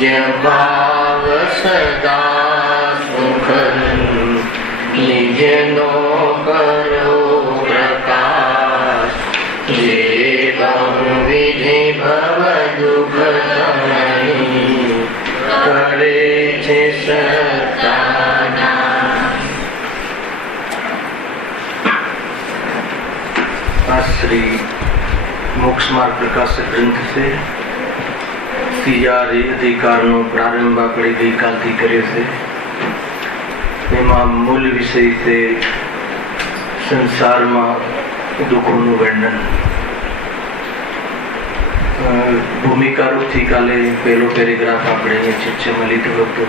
નિજ ભાવ સદા સુખનું નિજનો કરો પ્રકાશ જે બહુવિધિ ભવ દુઃખ સમય કરે છે સત્તાના. આ શ્રી મોક્ષ માર્ગ પ્રકાશક ગ્રંથ છે. ત્રીજા અધિકારનો પ્રારંભ આપણે ગઈકાલથી કર્યો છે. એમાં મૂળ વિષય છે સંસારમાં દુઃખોનું વર્ણન. ભૂમિકારૂપથી કાલે પહેલો પેરેગ્રાફ આપણે અહીંયા ચર્ચામાં લીધો હતો.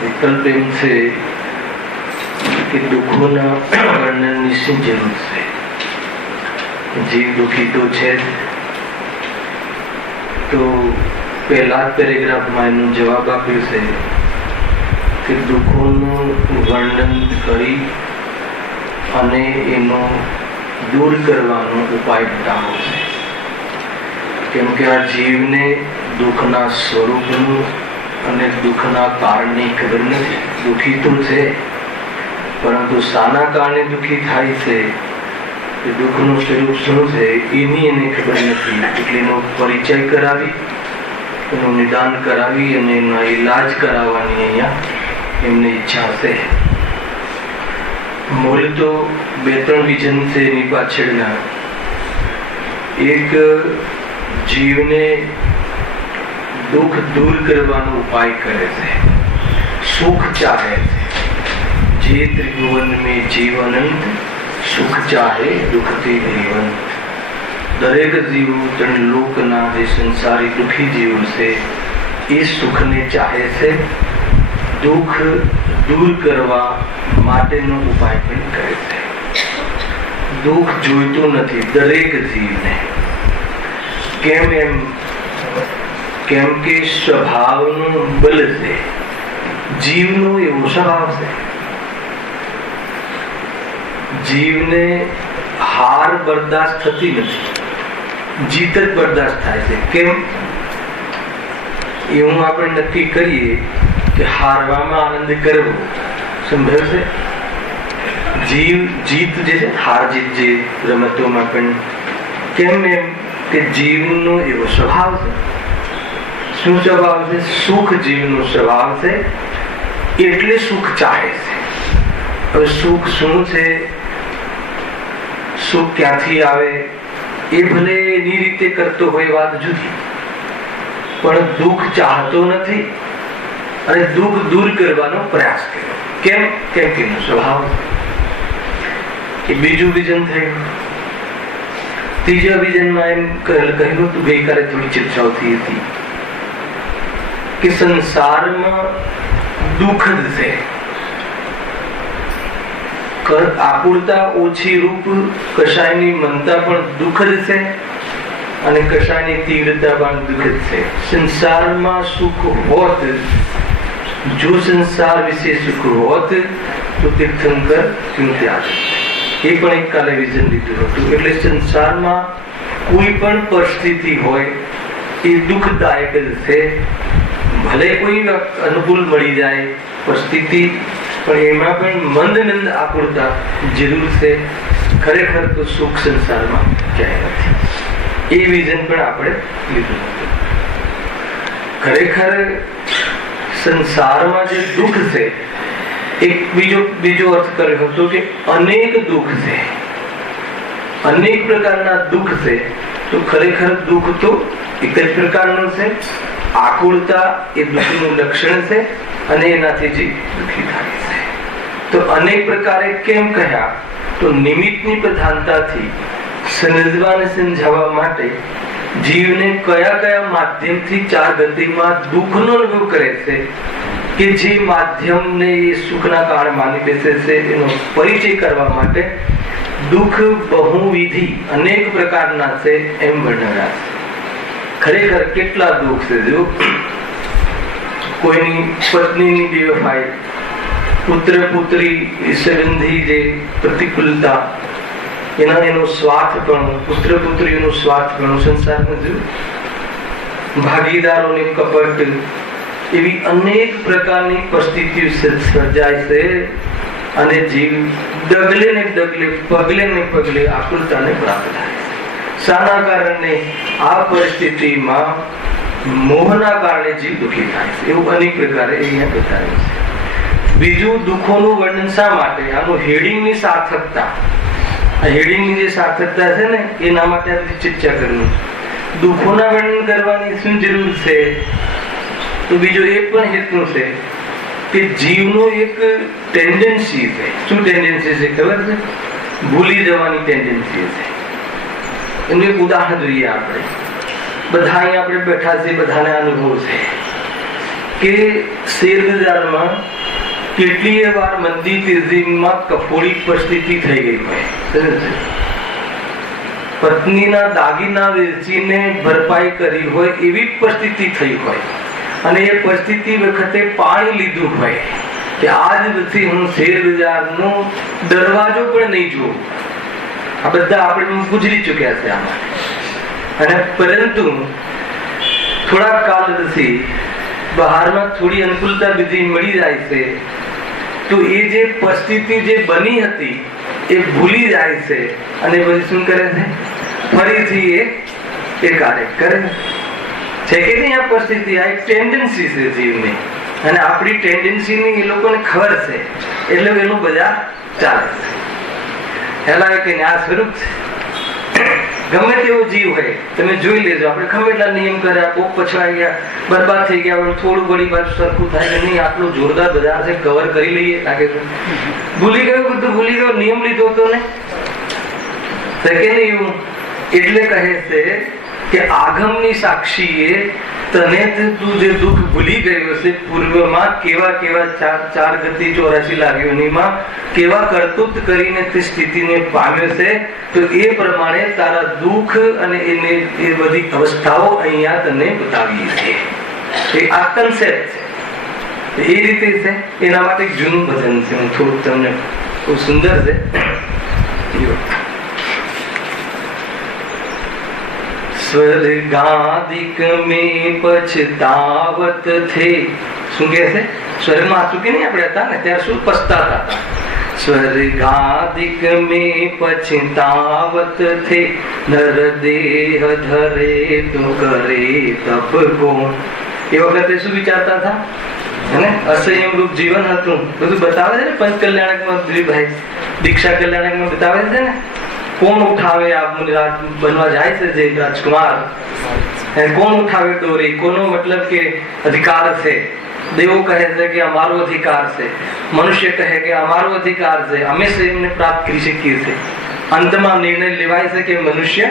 વિકલ્પ એમ છે કે દુઃખોના વર્ણનની શું જરૂર છે? જીવ દુઃખી તો છે જ. તો પહેલા પેરેગ્રાફમાં એનો જવાબ આપ્યો છે કે દુઃખોનું વર્ણન કરી અને એનો દૂર કરવાનો ઉપાય બતાવો છે. કેમ કે આ જીવને દુઃખના સ્વરૂપનું અને દુઃખના કારણની ખબર નથી. દુઃખી તો છે, પરંતુ શાના કારણે દુઃખી થાય છે, દુઃખનું સ્વરૂપ શું છે એની એને ખબર નથી. એટલે એનો પરિચય કરાવી, એનું નિદાન કરાવી અને એનો ઈલાજ કરાવવાની અહીંયા એમને ઈચ્છા છે. મૂળ તો 2-3 વિઝન છે એની પાછળના. એક જીવને દુઃખ દૂર કરવાનો ઉપાય કરે છે, સુખ ચાહે છે. જે ત્રિભુવન મેં જીવ અનંત સુખ ચાહે દુઃખથી જીવન. દરેક જીવ ત્રણ લોકના જે સંસારી દુઃખી જીવ છે એ સુખને ચાહે છે. દુઃખ દૂર કરવા માટેનો ઉપાય પણ કરે છે. દુઃખ જોઈતું નથી દરેક જીવને. કેમ એમ? કેમ કે સ્વભાવનું બલ છે. જીવનો એવો સ્વભાવ છે. જીવને હાર બરદાસ્ત થતી નથી, જીત જ બરદાસ્ત થાય છે. કેમ? એવું આપણે નક્કી કરીએ કે હારવામાં આનંદ કરવો. સમજાય છે? જીવ જીત જે છે, હાર જીત જે રમતોમાં પણ. કેમ એમ? કે જીવનો એવો સ્વભાવ છે. શું સ્વભાવ છે? સુખ જીવનો સ્વભાવ છે, એટલે સુખ ચાહે છે. હવે સુખ શું છે, સુખ ક્યાંથી આવે એ ભલે એની રીતે કરતો હોય વાત જુદી, પણ દુઃખ ચાહતો નથી અને દુઃખ દૂર કરવાનો પ્રયાસ કર્યો. કેમ? કેમ કે એનો સ્વભાવ. એ બીજું વિઝન થયું. ત્રીજા વિઝનમાં એમ કહ્યું હતું, ગઈકાલે થોડી ચર્ચાઓ થઈ હતી કે સંસારમાં દુઃખ જ છે. આકુળતા ઓછી રૂપ કશાયની મનતા પણ દુઃખ જ છે અને કશાયની તીવ્રતા પણ દુઃખ જ છે. સંસારમાં સુખ હોત, જો સંસાર વિશે સુખ હોત તો તીર્થંકર ક્યું ત્યાગ. એ પણ એક કાલે વિઝન લીધું હતું. એટલે સંસારમાં કોઈ પણ પરિસ્થિતિ હોય એ દુઃખદાયક જ છે. ભલે કોઈ અનુકૂળ મળી જાય પરિસ્થિતિ, પણ એમાં પણ મંદ આકુળતા જરૂર છે. ખરેખર તો સુખ સંસારમાં ક્યાંય નથી. એ વિઝન પણ આપણે લીધું હતું. ખરેખર સંસારમાં જે દુઃખ છે, એક બીજો અર્થ કર્યો હતો કે અનેક દુઃખ છે, અનેક પ્રકારના દુઃખ છે. તો ખરેખર દુઃખ તો એક જ પ્રકારનું છે. આકુળતા એ દુઃખનું લક્ષણ છે અને એનાથી જે દુઃખી થાય છે. તો અનેક પ્રકારે કેમ કહ્યા? તો નિમિત્તની પ્રધાનતાથી સમજવાને સમજાવવા માટે જીવને કયા કયા માધ્યમથી ચાર ગતિમાં દુઃખનો અનુભવ કરે છે કે જે માધ્યમને એ સુખના કારણ માની બેસે છે, એનો પરિચય કરવા માટે દુઃખ બહુવિધિ અનેક પ્રકારના છે એમ વર્ણવ્યા છે. ખરેખર કેટલા દુઃખ છે. જો કોઈની પત્નીની બેવફાઈ, પુત્ર પુત્રી સંબંધી જે પ્રતિકૂળતા, એનો સ્વાર્થ પણ, પુત્ર પુત્રીનું સ્વાર્થ પણ સંસારમાં જોયું. ભાગીદારોની કપટ, એવી અનેક પ્રકારની પરિસ્થિતિઓ સર્જાય છે અને જીવ ડગલે ને ડગલે, પગલે ને પગલે આકુલતાને પ્રાપ્ત થાય. શાના કારણે? આ પરિસ્થિતિમાં મોહના કારણે જીવ દુઃખી થાય છે. એવું અનેક પ્રકારે અહીંયા બતાવ્યું છે. બીજું, દુઃખોનું વર્ણન શા માટે? આનું હેડિંગની સાર્થકતા, આ હેડિંગની જે સાર્થકતા છે ને, એના માટે ચર્ચા કરવું. દુઃખોના વર્ણન કરવાની શું જરૂર છે? તો બીજો એ પણ હેતુ છે કે જીવનો એક ટેન્ડન્સી છે. શું ટેન્ડન્સી છે ખબર છે? ભૂલી જવાની ટેન્ડન્સી છે. એનું એક ઉદાહરણ જોઈએ. આપણે બધા અહીંયા આપણે બેઠા છે, બધાને અનુભવ છે કે શેર બજારમાં કેટલીય વાર મંદી તેજીમાં કફોડી પરિસ્થિતિ થઈ ગઈ હોય, પત્નીના દાગીના વેચીને ભરપાઈ કરી હોય એવી પરિસ્થિતિ થઈ હોય, અને એ પરિસ્થિતિ વખતે પાણી લીધું હોય કે આજ પછી હું શેર બજારનો દરવાજો પણ નહીં જોઉં. આ બધા આપણે ગુજરી ચુક્યા છે આમાં. અને પરંતુ થોડા કાળ પછી બહારમાં થોડી અનુકૂળતા બીજી મળી જાય છે, તો એ જે પરિસ્થિતિ જે બની હતી એ ભૂલી જાય છે અને પછી શું કરે છે? ફરીથી એ કાર્ય કરે છે કે નહીં? આ પરિસ્થિતિ, આ એક ટેન્ડન્સી છે જીવની, અને આપણી ટેન્ડન્સીની એ લોકોને ખબર છે, એટલે એનું બજાર ચાલે છે. એલા કે આ સ્વરૂપ છે. ગમે તેવો જીવ હોય, તમે જોઈ લેજો, આપણે ગમે એટલા નિયમ કર્યા, કોક પછવાઈ ગયા, બરબાદ થઈ ગયા, થોડું ઘણી વાર સરખું થાય કે નહીં, આટલું જોરદાર બજાર છે, કવર કરી લઈએ, લાગે છે ભૂલી ગયો, બધું ભૂલી ગયો, નિયમ લીધો હતો ને, કે નહીં એવું? એટલે કહે છે કે આગમની સાક્ષીએ તને તું જે દુઃખ ભૂલી ગયો છે, પૂર્વમાં કેવા કેવા 4 ગતિ 84 લાગણીમાં કેવા કરતૂત કરીને તે સ્થિતિને પામ્યો છે, તો એ પ્રમાણે તારા દુઃખ અને એને એ બધી અવસ્થાઓ અહીંયા તને બતાવીએ છીએ. એ આ કન્સેપ્ટ છે, એ રીતે છે. એના માટે એક જૂનું ભજન છે, હું થોડુંક તમને, બહુ સુંદર છે. સ્વર્ગાદિક में पछतावत थे. શું કહે છે? સ્વર્ગમાં ચૂકી નહીં આપણે હતા ને ત્યારે શું પછતાતા હતા? સ્વર્ગાદિક में पछतावत थे, नर देह धरे तो करे तप को. એ વખતે શું વિચારતા હતા? અને અસંયમ રૂપ જીવન હતું, બધું બતાવે છે ને પંચ કલ્યાણકમાં. ભાઈ દીક્ષા કલ્યાણકમાં બતાવે છે ને, કોણ ઉઠાવે આ મુનિરાજ બનવા જાય છે જે રાજકુમાર, કોણ ઉઠાવે દોરી? કોનો મતલબ કે અધિકાર છે? દેવો કહે છે કે અમારો અધિકાર છે, મનુષ્ય કહે કે અમારો અધિકાર છે, અમે એમને પ્રાપ્ત કરી શકીએ છીએ. અંતમાં નિર્ણય લેવાય છે કે મનુષ્ય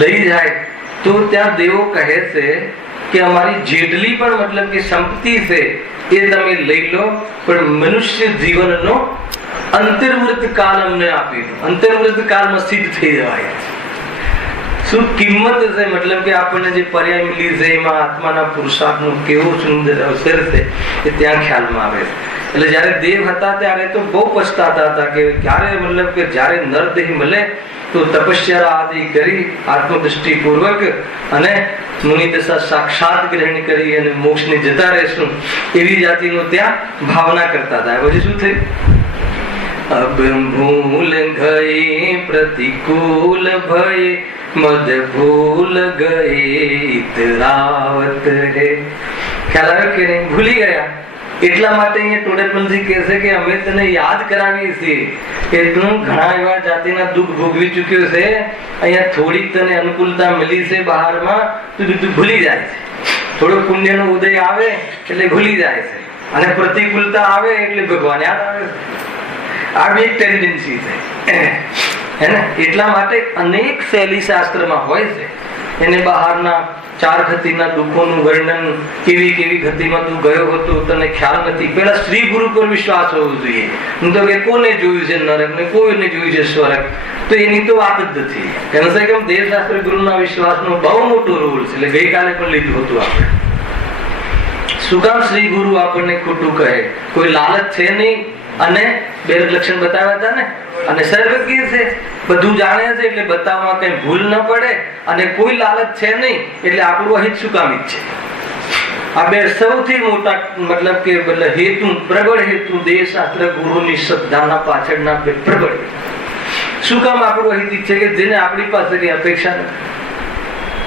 લઈ જાય. તો ત્યાં દેવો કહે છે કે અમારી જેટલી પણ મતલબ કે સંપત્તિ છે એ તમે લઈ લો, પણ મનુષ્ય જીવનનો અંતર્વૃત્ત કાળ અમને આપી દો. અંતર્વૃત્ત કાળમાં સિદ્ધ થઈ જવાય. શું કિંમત છે? મતલબ કે આપણને જે પર્યાય મિલી છે એમાં આત્માના પુરુષાર્થનો કેવો સુંદર અવસર છે એ ત્યાં ખ્યાલમાં આવે છે. એટલે જયારે દેવ હતા ત્યારે તો બહુ પછતાતા હતા કે ક્યારે, મતલબ કે જયારે નરદેહ મળે તો તપસ્યા આદિ કરી આત્મદૃષ્ટિ પૂર્વક અને મુનિ દશા સાક્ષાત ગ્રહણ કરી અને મોક્ષને જતા રહેશું, એવી જાતિનું ત્યાં ભાવના કરતા હતા. પછી શું થયું? अब भूल गए प्रतिकूल भय, मद भूल गए इतरावत है. ખ્યાલ આવ્યો કે નહીં? ભૂલી ગયા. એટલા માટે અહીંયા ટોડેપલજી કહે છે કે અમે તને યાદ કરાવીએ છીએ. એટલું ઘણા એવા જાતિના દુઃખ ભોગવી ચૂક્યો છે, અહીંયા થોડીક તને અનુકૂળતા મળી છે બહારમાં, તું બધું ભૂલી જાય છે. થોડો પુણ્યનો ઉદય આવે એટલે ભૂલી જાય છે, અને પ્રતિકૂળતા આવે એટલે ભગવાન યાદ આવે છે. આ બી એક ટેન્ડન્સી છે, હે ને? એટલા માટે અનેક શૈલી શાસ્ત્રમાં હોય છે. એને બહારના 4 ગતિના દુઃખોનું વર્ણન, કેવી કેવી ગતિમાં તું ગયો હતો તને ખ્યાલ નથી. પેલા શ્રી ગુરુ પર વિશ્વાસ હોવો જોઈએ. હું તો કે કોને જોયું છે નરક ને કોઈને જોયું છે સ્વર્ગ, તો એની તો વાત જ નથી. કમ સે કમ દેવશાસ્ત્ર ગુરુના વિશ્વાસનો બહુ મોટો રોલ છે. એટલે ગઈકાલે પણ લીધું હતું આપણે. શું કામ શ્રી ગુરુ આપણને ખોટું કહે? કોઈ લાલચ છે નહીં, અને બે લક્ષણ બતાવ્યા હતા ને. અને સર્વજ્ઞ છે, બધું જાણે છે, એટલે બતાવવામાં કઈ ભૂલ ન પડે, અને કોઈ લાલચ છે નહીં, એટલે આપણું અહિત શું કામ છે. આ બે સૌથી મોટા મતલબ કે હેતુ, પ્રબળ હેતુ દેહ શાસ્ત્ર ગુરુની શ્રદ્ધાના પાછળના પ્રબળ. શું કામ આપણું અહિત છે કે જેને આપણી પાસે કઈ અપેક્ષા નથી.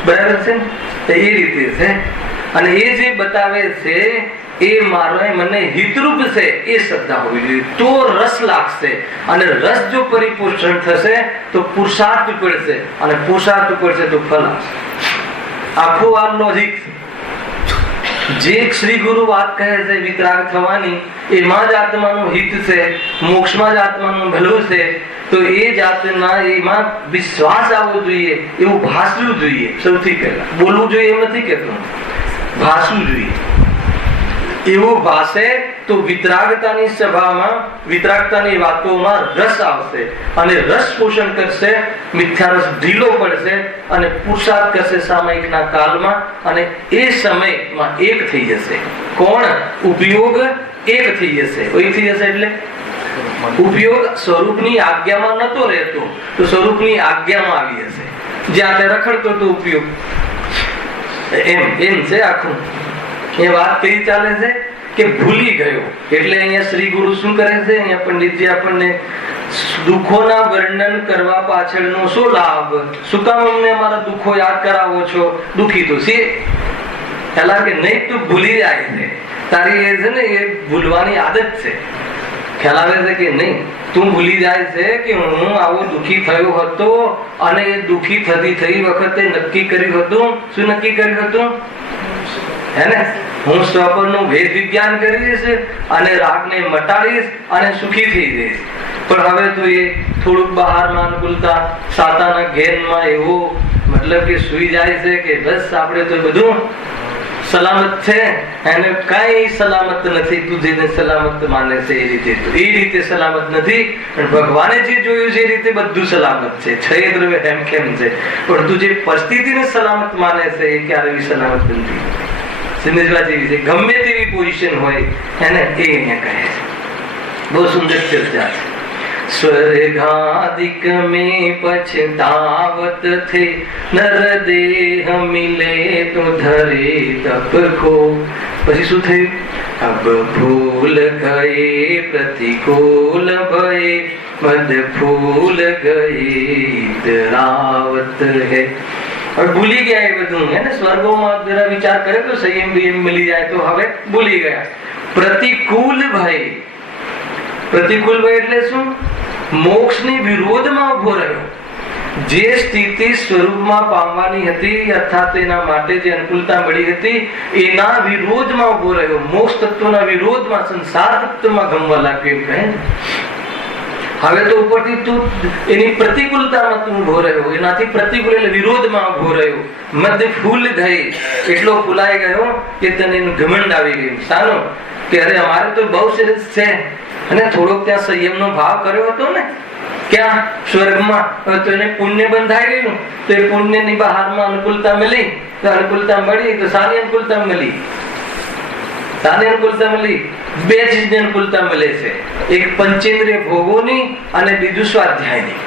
બરાબર છે ને? એ રીતે છે. અને એ જે બતાવે છે એ મારો મને હિતરૂપ છે, એ શ્રદ્ધા હોવી જોઈએ, તો રસ લાગશે. અને રસ જો પરિપોષણ થશે તો પુરુષાર્થ પડશે, અને પુરુષાર્થ પડશે તો ફળ આવશે. આખું આ લોજિક જે શ્રી ગુરુ વાત કહે છે વિતરાગ થવાની, એમાં જ આત્માનું હિત છે, મોક્ષમાં જ આત્માનું ભલું છે. તો એ જાતના એમાં વિશ્વાસ આવવો જોઈએ, એવું ભાસવું જોઈએ. સૌથી પહેલા બોલવું જોઈએ એમ નથી કહેતો, ભાસવું જોઈએ. એવું ભાષે તો વિતરાગતાની સભામાં, વિતરાગતાની વાતોમાં રસ આવશે, અને રસ પોષણ કરશે, મિથ્યા રસ ઢીલો પડશે, અને પુરુષાર્થ કરશે સામયિકના કાળમાં, અને એ સમયમાં એક થઈ જશે. કોણ? ઉપયોગ એક થઈ જશે. એક થઈ જશે એટલે ઉપયોગ સ્વરૂપની આજ્ઞામાં નતો રહેતો, તો સ્વરૂપની આજ્ઞામાં આવી હશે. જ્યાં તે રખડતો તો ઉપયોગ એમ છે આખું. એ વાત કઈ ચાલે છે કે ભૂલી ગયો. એટલે અહીંયા શ્રી ગુરુ શું કરે છે? અહીંયા પંડિતજી આપણને દુઃખોના વર્ણન કરવા પાછળનો શું લાભ, શું કામ અમને અમારા દુઃખો યાદ કરાવો છો? દુઃખી તો છે પેલા કે નહીં, તું ભૂલી જાય છે. તારી એ છે ને એ ભૂલવાની આદત છે. ખ્યાલ આવે છે કે નહીં? તું ભૂલી જાય છે કે હું આવો દુઃખી થયો હતો, અને એ દુઃખી થતી વખતે નક્કી કર્યું હતું. શું નક્કી કર્યું હતું? હે ને, હું સ્વપરનું ભેદ વિજ્ઞાન કરીશ, અને રાગને મટાડીશ, અને સુખી થઈ જઈશ. પણ હવે તો એ થોડુંક બહારમાં અનુકૂળતા, સાતાના ઘેરમાં એવો મતલબ કે સુઈ જાય છે કે બસ આપણે તો બધું સલામત છે, એને કઈ સલામત નથી. તું જેને સલામત માને છે એ રીતે સલામત નથી. પણ ભગવાને જે જોયું છે એ રીતે બધું સલામત છે. છ દ્રવ્ય એમ કેમ છે, પણ તું જે પરિસ્થિતિને સલામત માને છે એ ક્યારેય સલામત નથી. સમજવા જેવી છે. ગમે તેવી પોઝિશન હોય એને એ અહીંયા કહે છે. બહુ સુંદર ચર્ચા છે. स्वर्गादिक में पछतावत थे, नर देह मिले तो धरे तप को. પછી શું થયું? અબ ભૂલ ગયે પ્રતિકૂલ ભય, મદ ભૂલ ગયે રાવત હે. હવે ભૂલી ગયા એ બધું. એને સ્વર્ગોમાં જરા વિચાર કરે તો સંયમ બિયમ મળી જાય, તો હવે ભૂલી ગયા. પ્રતિકૂલ ભય, પ્રતિકૂલ ભય એટલે શું? મોક્ષની વિરોધમાં ઉભો રહ્યો. જે સ્થિતિ સ્વરૂપમાં પામવાની હતી, અર્થાત એના માટે જે અનુકૂળતા મળી હતી, એના વિરોધમાં ઉભો રહ્યો. મોક્ષ તત્વના વિરોધમાં, સંસાર તત્વમાં ગમવા લાગ્યો એમ કહે. હવે તો ઉપરથી તું એની પ્રતિકૂળતામાં તું ઉભો રહ્યો, એનાથી પ્રતિકૂળ એટલે વિરોધમાં ઉભો રહ્યો. મધ્ય ફૂલ થઈ, એટલો ફૂલાઈ ગયો કે તને એનું ઘમંડ આવી ગયું. સારું કે અરે અમારે તો બહુ સરસ છે, અને થોડોક ત્યાં સંયમનો ભાવ કર્યો હતો ને, ક્યાં? સ્વર્ગમાં. તો એને પુણ્ય બંધાઈ ગયું, તો એ પુણ્યની બહારમાં અનુકૂળતા મળી, તો અનુકૂળતા મળી તો સારી અનુકૂળતા મળી. સારી અનુકૂળતા મળી. બે ચીજની અનુકૂળતા મળે છે, એક પંચેન્દ્રિય ભોગોની અને બીજું સ્વાધ્યાયની.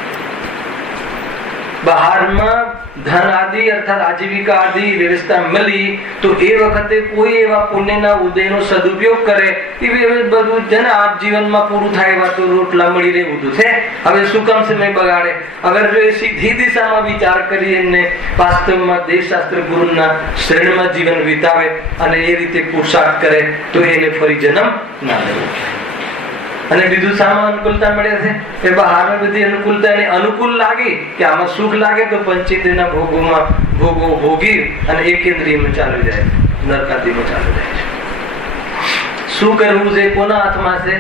બહારમાં ધન આદિ અર્થાત આજીવિકા આદિ વ્યવસ્થા મળી, તો એ વખતે કોઈ એવા પુણ્યના ઉદયનો સદુપયોગ કરે, એ બધું છે ને આ જીવનમાં પૂરું થાય એવા તો રોટલા મળી રહેવું તો છે. હવે શું કામ સમય બગાડે? અગર જો એ સીધી દિશામાં વિચાર કરી અને વાસ્તવમાં દેવશાસ્ત્ર ગુરુના શરણમાં જીવન વિતાવે અને એ રીતે પુરુષાર્થ કરે, તો એને ફરી જન્મ ના લેવો. અને બીજું સામા અનુકૂળતા મળે છે, એ બહારની બધી અનુકૂળતા એને અનુકૂળ લાગી કે આમાં સુખ લાગે, તો પંચેન્દ્રિયના ભોગો ભોગી અને એકેન્દ્રિયમાં ચાલુ જાય, નરકાદીમાં ચાલુ જાય છે. શું કરવું છે? કોના હાથમાં છે?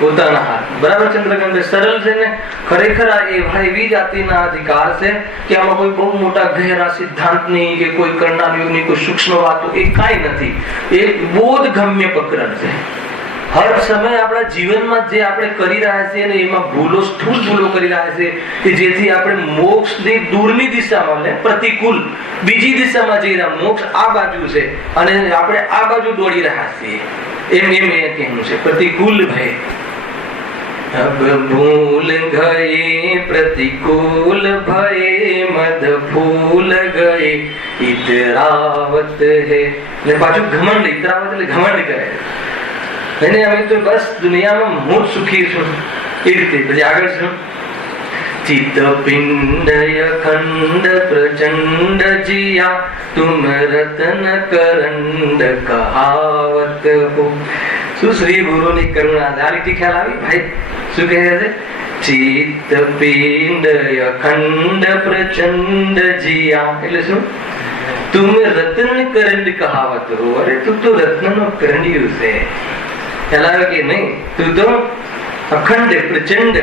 પોતાના હાથ. બરાબર ચંદ્રકાંત? સરળ છે ને. ખરેખર એવી જાતિના અધિકાર છે કે આમાં કોઈ બહુ મોટા ગહેરા સિદ્ધાંતની કે કોઈ કરનાર યોગની કોઈ સૂક્ષ્મ વાતો એ કાંઈ નથી. એ બોધગમ્ય પ્રકરણ છે. હર સમય આપણા જીવનમાં જે આપણે કરી રહ્યા છીએ ને એમાં ભૂલો, સ્થૂળ ભૂલો કરી રહ્યા છે કે જેથી આપણે મોક્ષની દૂરની દિશામાં પ્રતિકૂળ બીજી દિશામાં જઈ રહ્યા. મોક્ષ આ બાજુ છે અને આપણે આ બાજુ દોડી રહ્યા છીએ. એમ અહીંયા કહેવું છે પ્રતિકૂલ ભય. अब भूल गए प्रतिकूल भय मद फूल गए इतरावत है. એટલે પાછું ઘમંડ, ઇતરાવત એટલે ઘમંડ કરે. એને અમે તો બસ દુનિયામાં હું જ સુખી છું એ રીતે. પછી આગળ શું? चित पिंड अखंड प्रचंड जिया तुम रतन करंड कहावत हो. શું શ્રી ગુરુની કરુણા ધારીથી ખ્યાલ આવી ભાઈ? શું કહે છે? ચિત્ત પિંડ અખંડ પ્રચંડ જીયા એટલે શું? तुम रत्न करंड कहावत हो. अरे तू तो रत्न नो करंडियो છે. ખ્યાલ આવે કે નહીં? તું તો અખંડ પ્રચંડ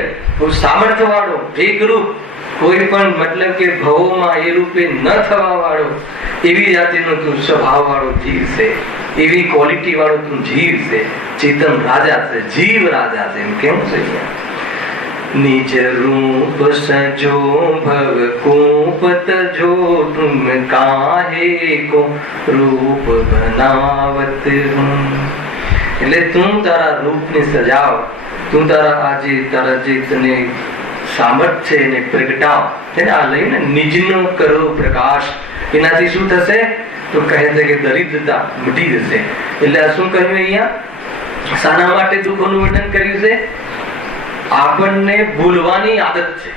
સામર્થ્ય વાળો એકરૂપ, કોઈ પણ મતલબ કે ભવોમાં એ રૂપે ન થવા વાળો એવી જાતિનો તું સ્વભાવ વાળો જીવ છે, એવી ક્વોલિટી વાળો તું જીવ છે. ચેતન રાજા છે, જીવ રાજા છે. એમ કેમ છે? निज रूप सजो भव कूप तजो तुम काहे को रूप बनावत हूँ. એટલે તું તારા રૂપને સજાવ, તું તારા આજે તારા જે તને સામર્થ્ય છે એને પ્રગટાવ. તેને આ લઈને નિજનો કરો પ્રકાશ. એનાથી શું થશે? તો કહે છે કે દરિદ્રતા મટી જશે. એટલે આ શું કહ્યું અહીંયા? શાના માટે દુઃખોનું વર્ણન કર્યું છે? આપણને ભૂલવાની આદત છે.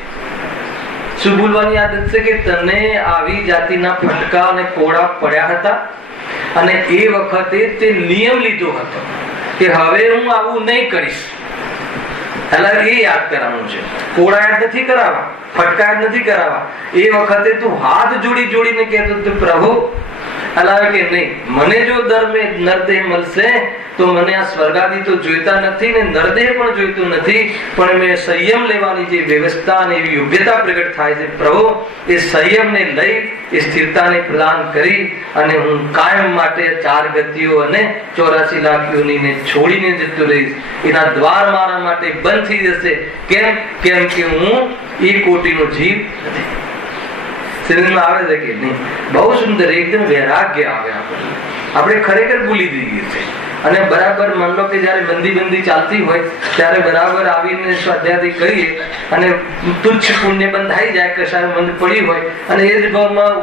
શું ભૂલવાની આદત છે? કે તને આવી જાતિના ફટકા અને કોડા પડ્યા હતા અને એ વખતે તે નિયમ લીધો હતો કે હવે હું આવું નહીં કરીશ. એટલે એ યાદ કરાવવાનું છે. કોડા યાદ નથી કરાવવા, ફટકા યાદ નથી કરાવવા. એ વખતે તું હાથ જોડી જોડીને કહેતો પ્રભુ અલાવે કે નહીં, મને જો નરદેહ મળશે તો મને આ સ્વર્ગાદી તો જોઈતા નથી ને નરદેહ પણ જોઈતું નથી, પણ મેં સંયમ લેવાની જે વ્યવસ્થા અને એવી યોગ્યતા પ્રગટ થાય છે પ્રભુ, એ સંયમને લઈ એ સ્થિરતાને પ્રદાન કરી અને હું કાયમ માટે 4 ગતિઓ અને 84 લાખ યોનિને છોડીને જતો રહીશ. એના દ્વાર મારા માટે બંધ થઈ જશે. કેમ? કેમ કે હું એ કોટીનો જીવ નથી. શરીરમાં આવે છે કે નહીં? બહુ સુંદર, એકદમ વૈરાગ્ય આવે. આપણે ખરેખર ભૂલી જઈએ છીએ. અને બરાબર માન લો કે જયારે બંદી ચાલતી હોય ત્યારે બરાબર આવીને સ્વાધ્યાયથી કહીએ અને તુચ્છ પુણ્ય બંધાઈ જાય, કશાય બંધ પડી હોય અને એ જ ભાવમાં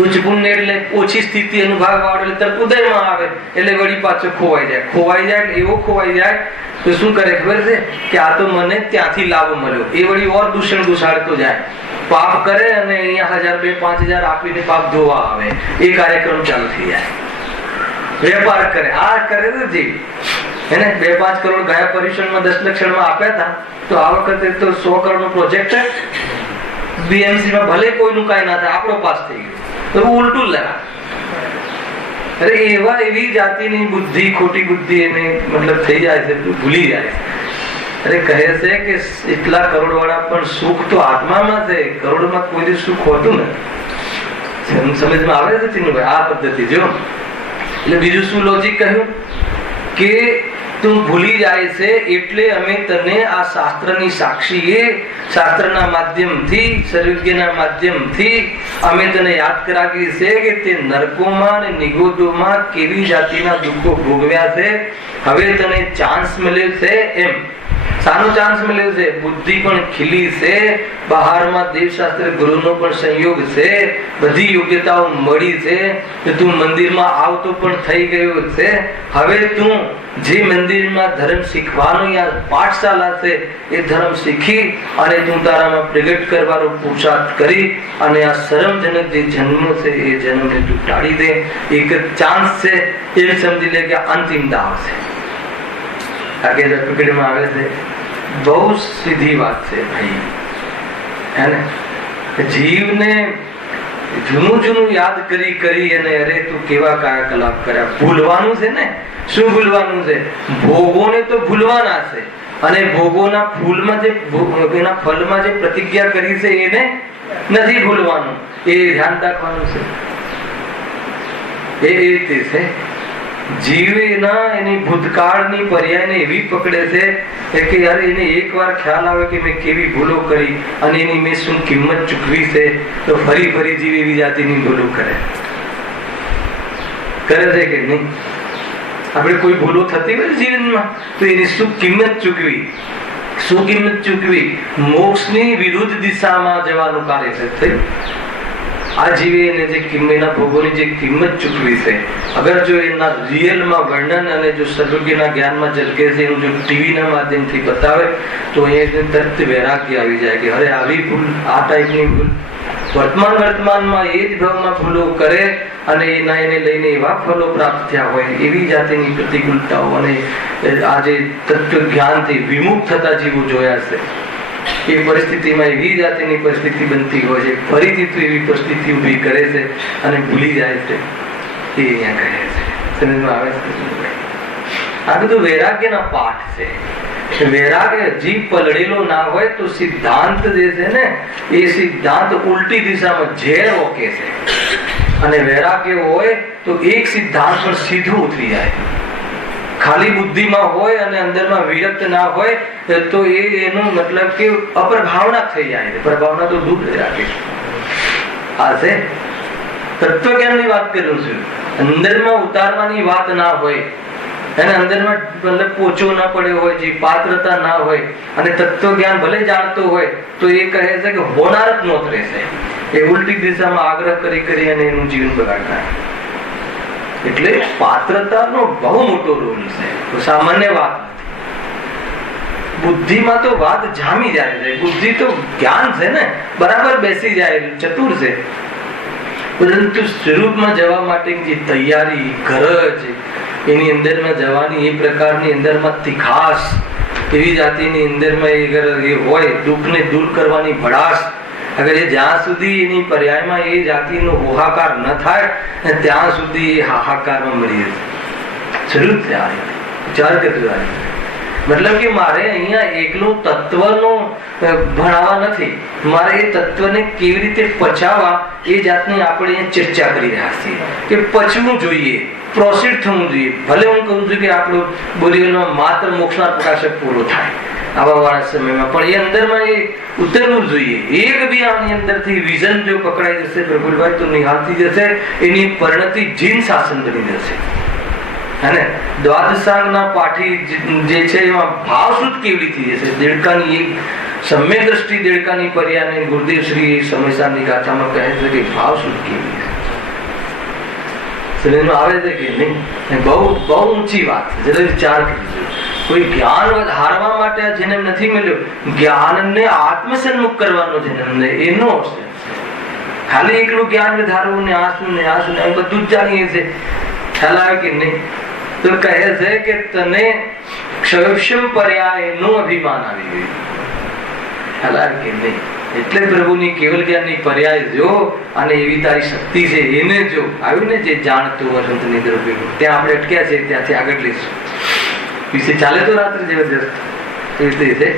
તુચ્છ પુણ્ય એટલે ઓછી સ્થિતિ અનુભાવ વાળો એટલે તરત ઉદયમાં આવે એટલે વળી પાછો ખોવાઈ જાય એવો ખોવાઈ જાય તો શું કરે ખબર છે? કે આ તો મને ત્યાંથી લાભ મળ્યો, એ વળી ઓર દૂષણ ઘુસાડતો જાય, પાપ કરે અને અહીંયા 1000, 2, 5000 આપીને પાપ ધોવા આવે. એ કાર્યક્રમ ચાલુ થઈ જાય. વેપાર કરે, આ કરે તો જીવ એને 2-5 કરોડ ગયા પરિષદમાં 10 લક્ષણમાં આપ્યા હતા, તો આ વખતે તો 100 કરોડનો પ્રોજેક્ટ બીએમસી માં ભલે કોઈનું કાંઈ ના થાય, આપણો પાસ થઈ ગયો, તો ઉલટું લગા. અરે એવી જાતિની બુદ્ધિ, ખોટી બુદ્ધિ એને મતલબ થઈ જાય છે, ભૂલી જાય. અરે કહે છે કે એટલા કરોડ વાળા પણ સુખ તો આત્મામાં છે, કરોડમાં કોઈ સુખ હોતું નથી. સમજમાં આવે છે ચિન્નુભાઈ? આ પદ્ધતિ જો. એટલે બીજું શું લોજિક કહ્યું? કે તું ભૂલી જાય છે એટલે અમે તને આ શાસ્ત્રની સાક્ષીએ, શાસ્ત્રના માધ્યમથી, સર્વજ્ઞના માધ્યમથી અમે તને યાદ કરાવીએ છે કે તે નરકોમાં અને નિગોદોમાં કેવી જાતિના દુઃખો ભોગવ્યા છે. હવે તને ચાન્સ મળ્યો છે. એમ સાનો ચાન્સ મળ્યો છે? બુદ્ધિ પણ ખીલી છે, બહારમાં દેવશાસ્ત્ર ગુરુનો પણ સંયોગ છે, બધી યોગ્યતાઓ મળી છે, તું મંદિરમાં આવતો પણ થઈ ગયો છે. હવે તું જે મંદિરમાં ધર્મ શીખવાનો યા પાઠશાલા છે એ ધર્મ શીખી અને તું તારામાં પ્રગટ કરવાનો પુરુષાર્થ કરી અને આ શરમજનક જે જન્મ છે એ જન્મને તું ટાળી દે. એક જ ચાન્સ છે, એ સમજી લે કે અંતિમ દાવ છે. આગળ પકડીમાં આવે છે. બહુ સીધી વાત છે ભાઈ, હે ને? જીવને જૂનું યાદ કરી અને અરે તું કેવા કાયાકલાપ કર્યા. ભૂલવાનું છે ને. શું ભૂલવાનું છે? ભોગોને તો ભૂલવાના છે અને ભોગોના એના ફળમાં જે પ્રતિજ્ઞા કરી છે એને નથી ભૂલવાનું. એ ધ્યાન રાખવાનું છે. એ રીતે છે. જીવે ના એની ભૂતકાળની પર્યાયને એવી પકડે છે કે યાર એને એકવાર ખ્યાલ આવે કે મેં કેવી ભૂલો કરી અને એની મેં શું કિંમત ચૂકવી છે, તો ફરી જીવ એવી જાતિની ભૂલો કરે છે કે નહીં? આપણે કોઈ ભૂલો થતી હોય જીવનમાં તો એની શું કિંમત ચૂકવી મોક્ષની વિરુદ્ધ દિશામાં જવાનું કાર્ય છે થયું. આ જીવે એને જે કિંમતના ભોગોની જે કિંમત ચૂકવી છે, અગર જો એના રિયલમાં વર્ણન અને જો સદગુણના જ્ઞાનમાં ઝલકે છે, એનું જો ટીવીના માધ્યમથી બતાવે તો અહીંયા તરત વૈરાગ્ય આવી જાય કે અરે આવી ભૂલ, આ ટાઈપની ભૂલ વર્તમાનમાં એ જ ભાવમાં ભૂલો કરે અને એને લઈને એવા ફલો પ્રાપ્ત થયા હોય, એવી જાતિની પ્રતિકૂળતાઓ અને આજે તત્વ જ્ઞાનથી વિમુખ થતા જીવો જોયા છે. એ પરિસ્થિતિમાં એવી જાતિની પરિસ્થિતિ બનતી હોય છે, ફરીથી તો એવી પરિસ્થિતિ ઉભી કરે છે અને ભૂલી જાય છે. એ અહીંયા કહે છે, સમજમાં આવે છે? આ બધું વૈરાગ્યના પાઠ છે. વૈરાગ્ય જીભ પલળેલો ના હોય તો સિદ્ધાંત જે છે ને એ સિદ્ધાંત ઉલટી દિશામાં ઝેર ઓકે છે, અને વૈરાગ્ય હોય તો એક સિદ્ધાંત પર સીધું ઉતરી જાય. ખાલી બુદ્ધિમાં હોય અને અંદરમાં વિરક્ત ના હોય તો એનું મતલબ કે અપ્રભાવના થઈ જાય. પ્રભાવના તો દૂર રાખે. આ છે તત્વજ્ઞાનની વાત કરું છું. અંદરમાં ઉતારવાની વાત ના હોય, એને અંદરમાં મતલબ પોચો ના પડ્યો હોય, જે પાત્રતા ના હોય, અને તત્વજ્ઞાન ભલે જાણતો હોય તો એ કહે છે કે હોનાર જ નોત રહેશે. એ ઉલટી દિશામાં આગ્રહ કરી અને એનું જીવન બગાડતા. એટલે પાત્રતાનો બહુ મોટો રોલ છે, સામાન્ય વાત નથી. બુદ્ધિમાં તો વાત જામી જાય છે. બુદ્ધિ તો જ્ઞાન છે ને, બરાબર બેસી જાય, ચતુર છે. પરંતુ સ્વરૂપમાં જવા માટેની જે તૈયારી, ગરજ, એની અંદરમાં જવાની એ પ્રકારની અંદરમાં તીખાશ, એવી જાતિની અંદરમાં એ હોય, દુઃખને દૂર કરવાની ભડાશ, અગર એ જ્યાં સુધી એની પર્યાયમાં એ જાતિનો હોહાકાર ન થાય ત્યાં સુધી એ હાહાકારમાં મરી જશે. જરૂર છે આ વિચાર કરજો. મતલબ કે મારે અહીંયા એકલું તત્વનો ભણાવવા નથી, મારે એ તત્વને કેવી રીતે પચાવવા એ જાતની આપણે અહીંયા ચર્ચા કરી રહ્યા છીએ કે પચવું જોઈએ, પ્રોસીડ થવું જોઈએ. ભલે હું કહું છું કે આપણું બોરીવલમાં માત્ર મોક્ષના પ્રકાશક પૂરો થાય આવા વાળા સમયમાં, પણ એ અંદરમાં એ ઉતરવું જોઈએ. એક બી આની અંદરથી વિઝન જો પકડાઈ જશે પ્રફુલભાઈ તો નિહાળતી જશે, એની પરિણતિ જીન શાસન બની જશે. અને દ્વાદશાંગના પાઠી જે છે એમાં ભાવ શુદ્ધ કેવડી થઈ જશે. દેડકાની એક સમ્ય દ્રષ્ટિ દેડકાની પર્યાને ગુરુદેવ શ્રી સમયસાની ગાથામાં કહે છે કે ભાવ શુદ્ધ કેવડી સમજમાં આવે છે કે નહીં? બહુ બહુ ઊંચી વાત છે, જરા વિચાર કરજો. કોઈ જ્ઞાન હારવા માટે આ જન્મ નથી મળ્યો, જ્ઞાનને આત્મસન્મુખ કરવાનો જન્મ ને એનો અવસર. ખાલી એકલું જ્ઞાન વધારવું ને આસું બધું જ જાણીએ છે, ખ્યાલ આવે કે નહીં? તો કહે છે કે તને ક્ષયક્ષમ પર્યાયનું અભિમાન આવી ગયું, ખ્યાલ આવે કે નહીં? એટલે પ્રભુની કેવલ જ્ઞાનની પર્યાય જો અને એવી તારી શક્તિ છે એને જો આવ્યું ને જે જાણતું વસંતની દ્રવ્ય. ત્યાં આપણે અટક્યા છે, ત્યાંથી આગળ લઈશું. વિશે ચાલે તો રાત્રે જબરદસ્ત એવી રીતે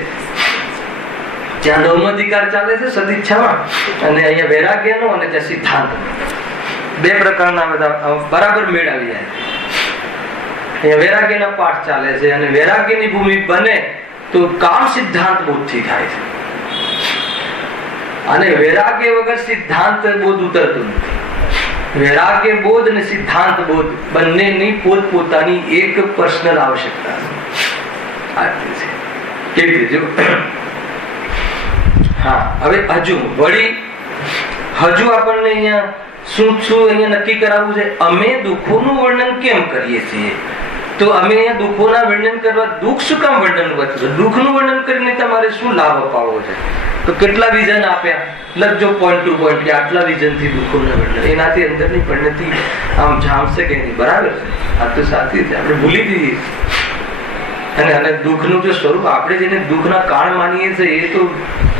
ત્યાં નવમો અધિકાર ચાલે છે સદિચ્છામાં, અને અહીંયા વૈરાગ્યનો અને ત્યાં સિદ્ધાંત. બે પ્રકારના બધા બરાબર મેળ આવી જાય. અહીંયા વૈરાગ્યના પાઠ ચાલે છે અને વૈરાગ્યની ભૂમિ બને તો કામ સિદ્ધાંત બોધથી થાય છે, અને વૈરાગ્ય વગર સિદ્ધાંત બોધ ઉતરતું નથી. વૈરાગ્ય બોધ અને સિદ્ધાંત બોધ બંનેની પોતપોતાની એક પર્સનલ આવશ્યકતા છે. કેવી રીતે? હા, હવે હજુ આપણને અહીંયા શું અહીંયા નક્કી કરાવવું છે. અમે દુઃખોનું વર્ણન કેમ કરીએ છીએ? તો અમે અહીંયા દુઃખોના વર્ણન કરવા, દુઃખ શું કામ વર્ણન વધતું? દુઃખનું વર્ણન કરીને તમારે શું લાભ અપાવવો છે? તો કેટલા વિઝન આપ્યા, લખજો પોઈન્ટ ટુ પોઈન્ટ કે આટલા વિઝનથી દુઃખોના વર્ણન. એનાથી અંદરની પરિણતિ આમ જામશે કે નહીં? બરાબર છે, આ તો સાચી છે. આપણે ભૂલી દઈએ. અને દુઃખનું જે સ્વરૂપ આપણે જેને દુઃખના કારણ માનીએ છીએ એ તો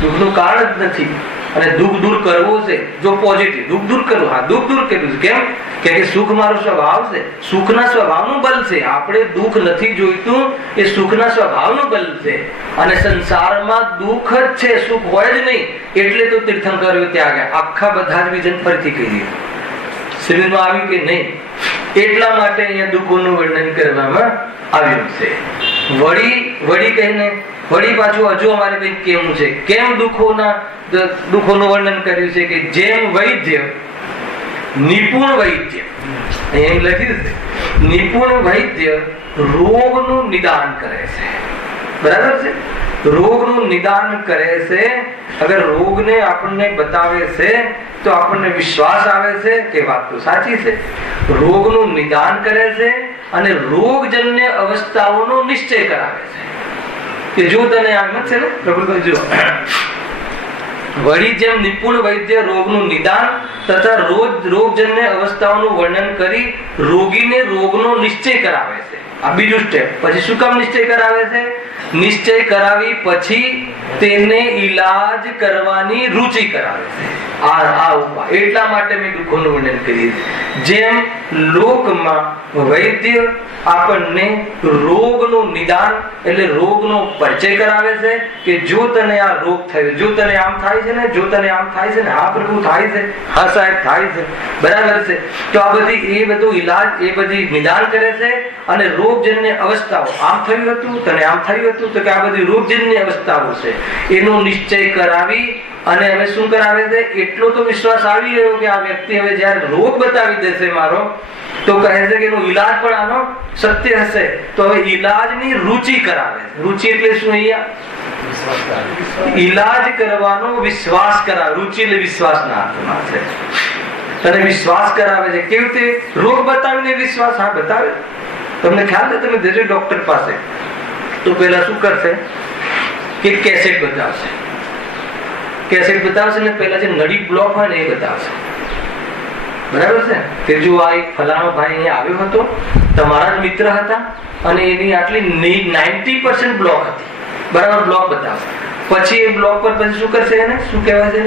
દુઃખનું કારણ જ નથી. અને દુઃખ દૂર કરવો છે જો પોઝિટિવ દુઃખ દૂર કરવું, હા દુઃખ દૂર કર્યું છે. કેમ? કે સુખ મારો સ્વભાવ છે, સુખના સ્વભાવનું બલ છે. આપણે દુઃખ નથી જોઈતું, એ સુખના સ્વભાવનું બલ છે. અને સંસારમાં દુઃખ જ છે, સુખ હોય જ નહીં. એટલે તો તીર્થંકરો ત્યાં ગયા, આખા બધા જ વિઝન ફરીથી કહી દીધું. શરીરમાં આવ્યું કે નહીં? એટલા માટે અહીંયા દુઃખોનું વર્ણન કરવામાં આવ્યું છે. વળી કહીને વળી પાછું હજુ અમારે કંઈક કેવું છે. કેમ દુઃખોનું વર્ણન કર્યું છે કે જેમ વૈદ્ય નિપુણ વૈદ્ય, એમ લખ્યું છે નિપુણ વૈદ્ય રોગનું નિદાન કરે છે, બરાબર છે? રોગનું નિદાન કરે છે. અગર રોગને આપણને બતાવે છે તો આપણને વિશ્વાસ આવે છે કે વાત તો સાચી છે. રોગનું નિદાન કરે છે અને રોગજન્ય અવસ્થાઓનો નિશ્ચય કરાવે છે કે જો તને આમ છે ને પ્રભુ જો વળી જેમ નિપુણ વૈદ્ય રોગનું નિદાન તથા રોગજન્ય અવસ્થાઓનું વર્ણન કરી રોગીને રોગનો નિશ્ચય કરાવે છે. આ બીજું સ્ટેપ. પછી શું કામ નિશ્ચય કરાવે છે? નિશ્ચય કરાવી પછી તેને ઈલાજ કરવાની રુચિ કરાવે છે. આ ઉપાય એટલા માટે મેં દુઃખોનું વર્ણન કર્યું. જેમ લોકમાં વૈદ્ય આપણને રોગનું નિદાન એટલે રોગનો પરિચય કરાવે છે કે જો તને આ રોગ થયો, જો તને આમ થાય છે ને, જો તને આમ થાય છે ને, હા પ્રભુ થાય છે, હા સાહેબ થાય છે, બરાબર છે. તો આ બધી એ બધું ઈલાજ એ બધી નિદાન કરે છે અને રોગજન્ય અવસ્થાઓ આમ થયું હતું, તને આમ થયું હતું, તો કે આ બધી રોગજન્ય અવસ્થાઓ છે એનો નિશ્ચય કરાવી અને હવે શું કરાવે છે? એટલો તો વિશ્વાસ આવી ગયો કે આ વ્યક્તિ હવે જયારે રોગ બતાવી દેશે મારો તો કહે છે કે એનો ઈલાજ પણ આનો સત્ય હશે. તો હવે ઈલાજની રુચિ કરાવે છે. રુચિ એટલે શું? અહીંયા ઈલાજ કરવાનો વિશ્વાસ કરાવે. રુચિ એટલે વિશ્વાસના અર્થમાં છે. તને વિશ્વાસ કરાવે છે. કેવી રીતે? રોગ બતાવીને વિશ્વાસ. હા બતાવે. તમને ખ્યાલ છે? તમે જજો ડોક્ટર પાસે તો પેલા શું કરશે કે કેસેટ બતાવશે. કેસેટ બતાવશે ને પેલા જે નળી બ્લોક હોય ને એ બતાવશે, બરાબર છે? કે જો આ એક ફલાણો ભાઈ અહીંયા આવ્યો હતો, તમારા જ મિત્ર હતા અને એની આટલી 90% બ્લોક હતી, બરાબર? બ્લોક બતાવશે. પછી એ બ્લોક પર પછી શું કરશે? એને શું કહેવાય છે?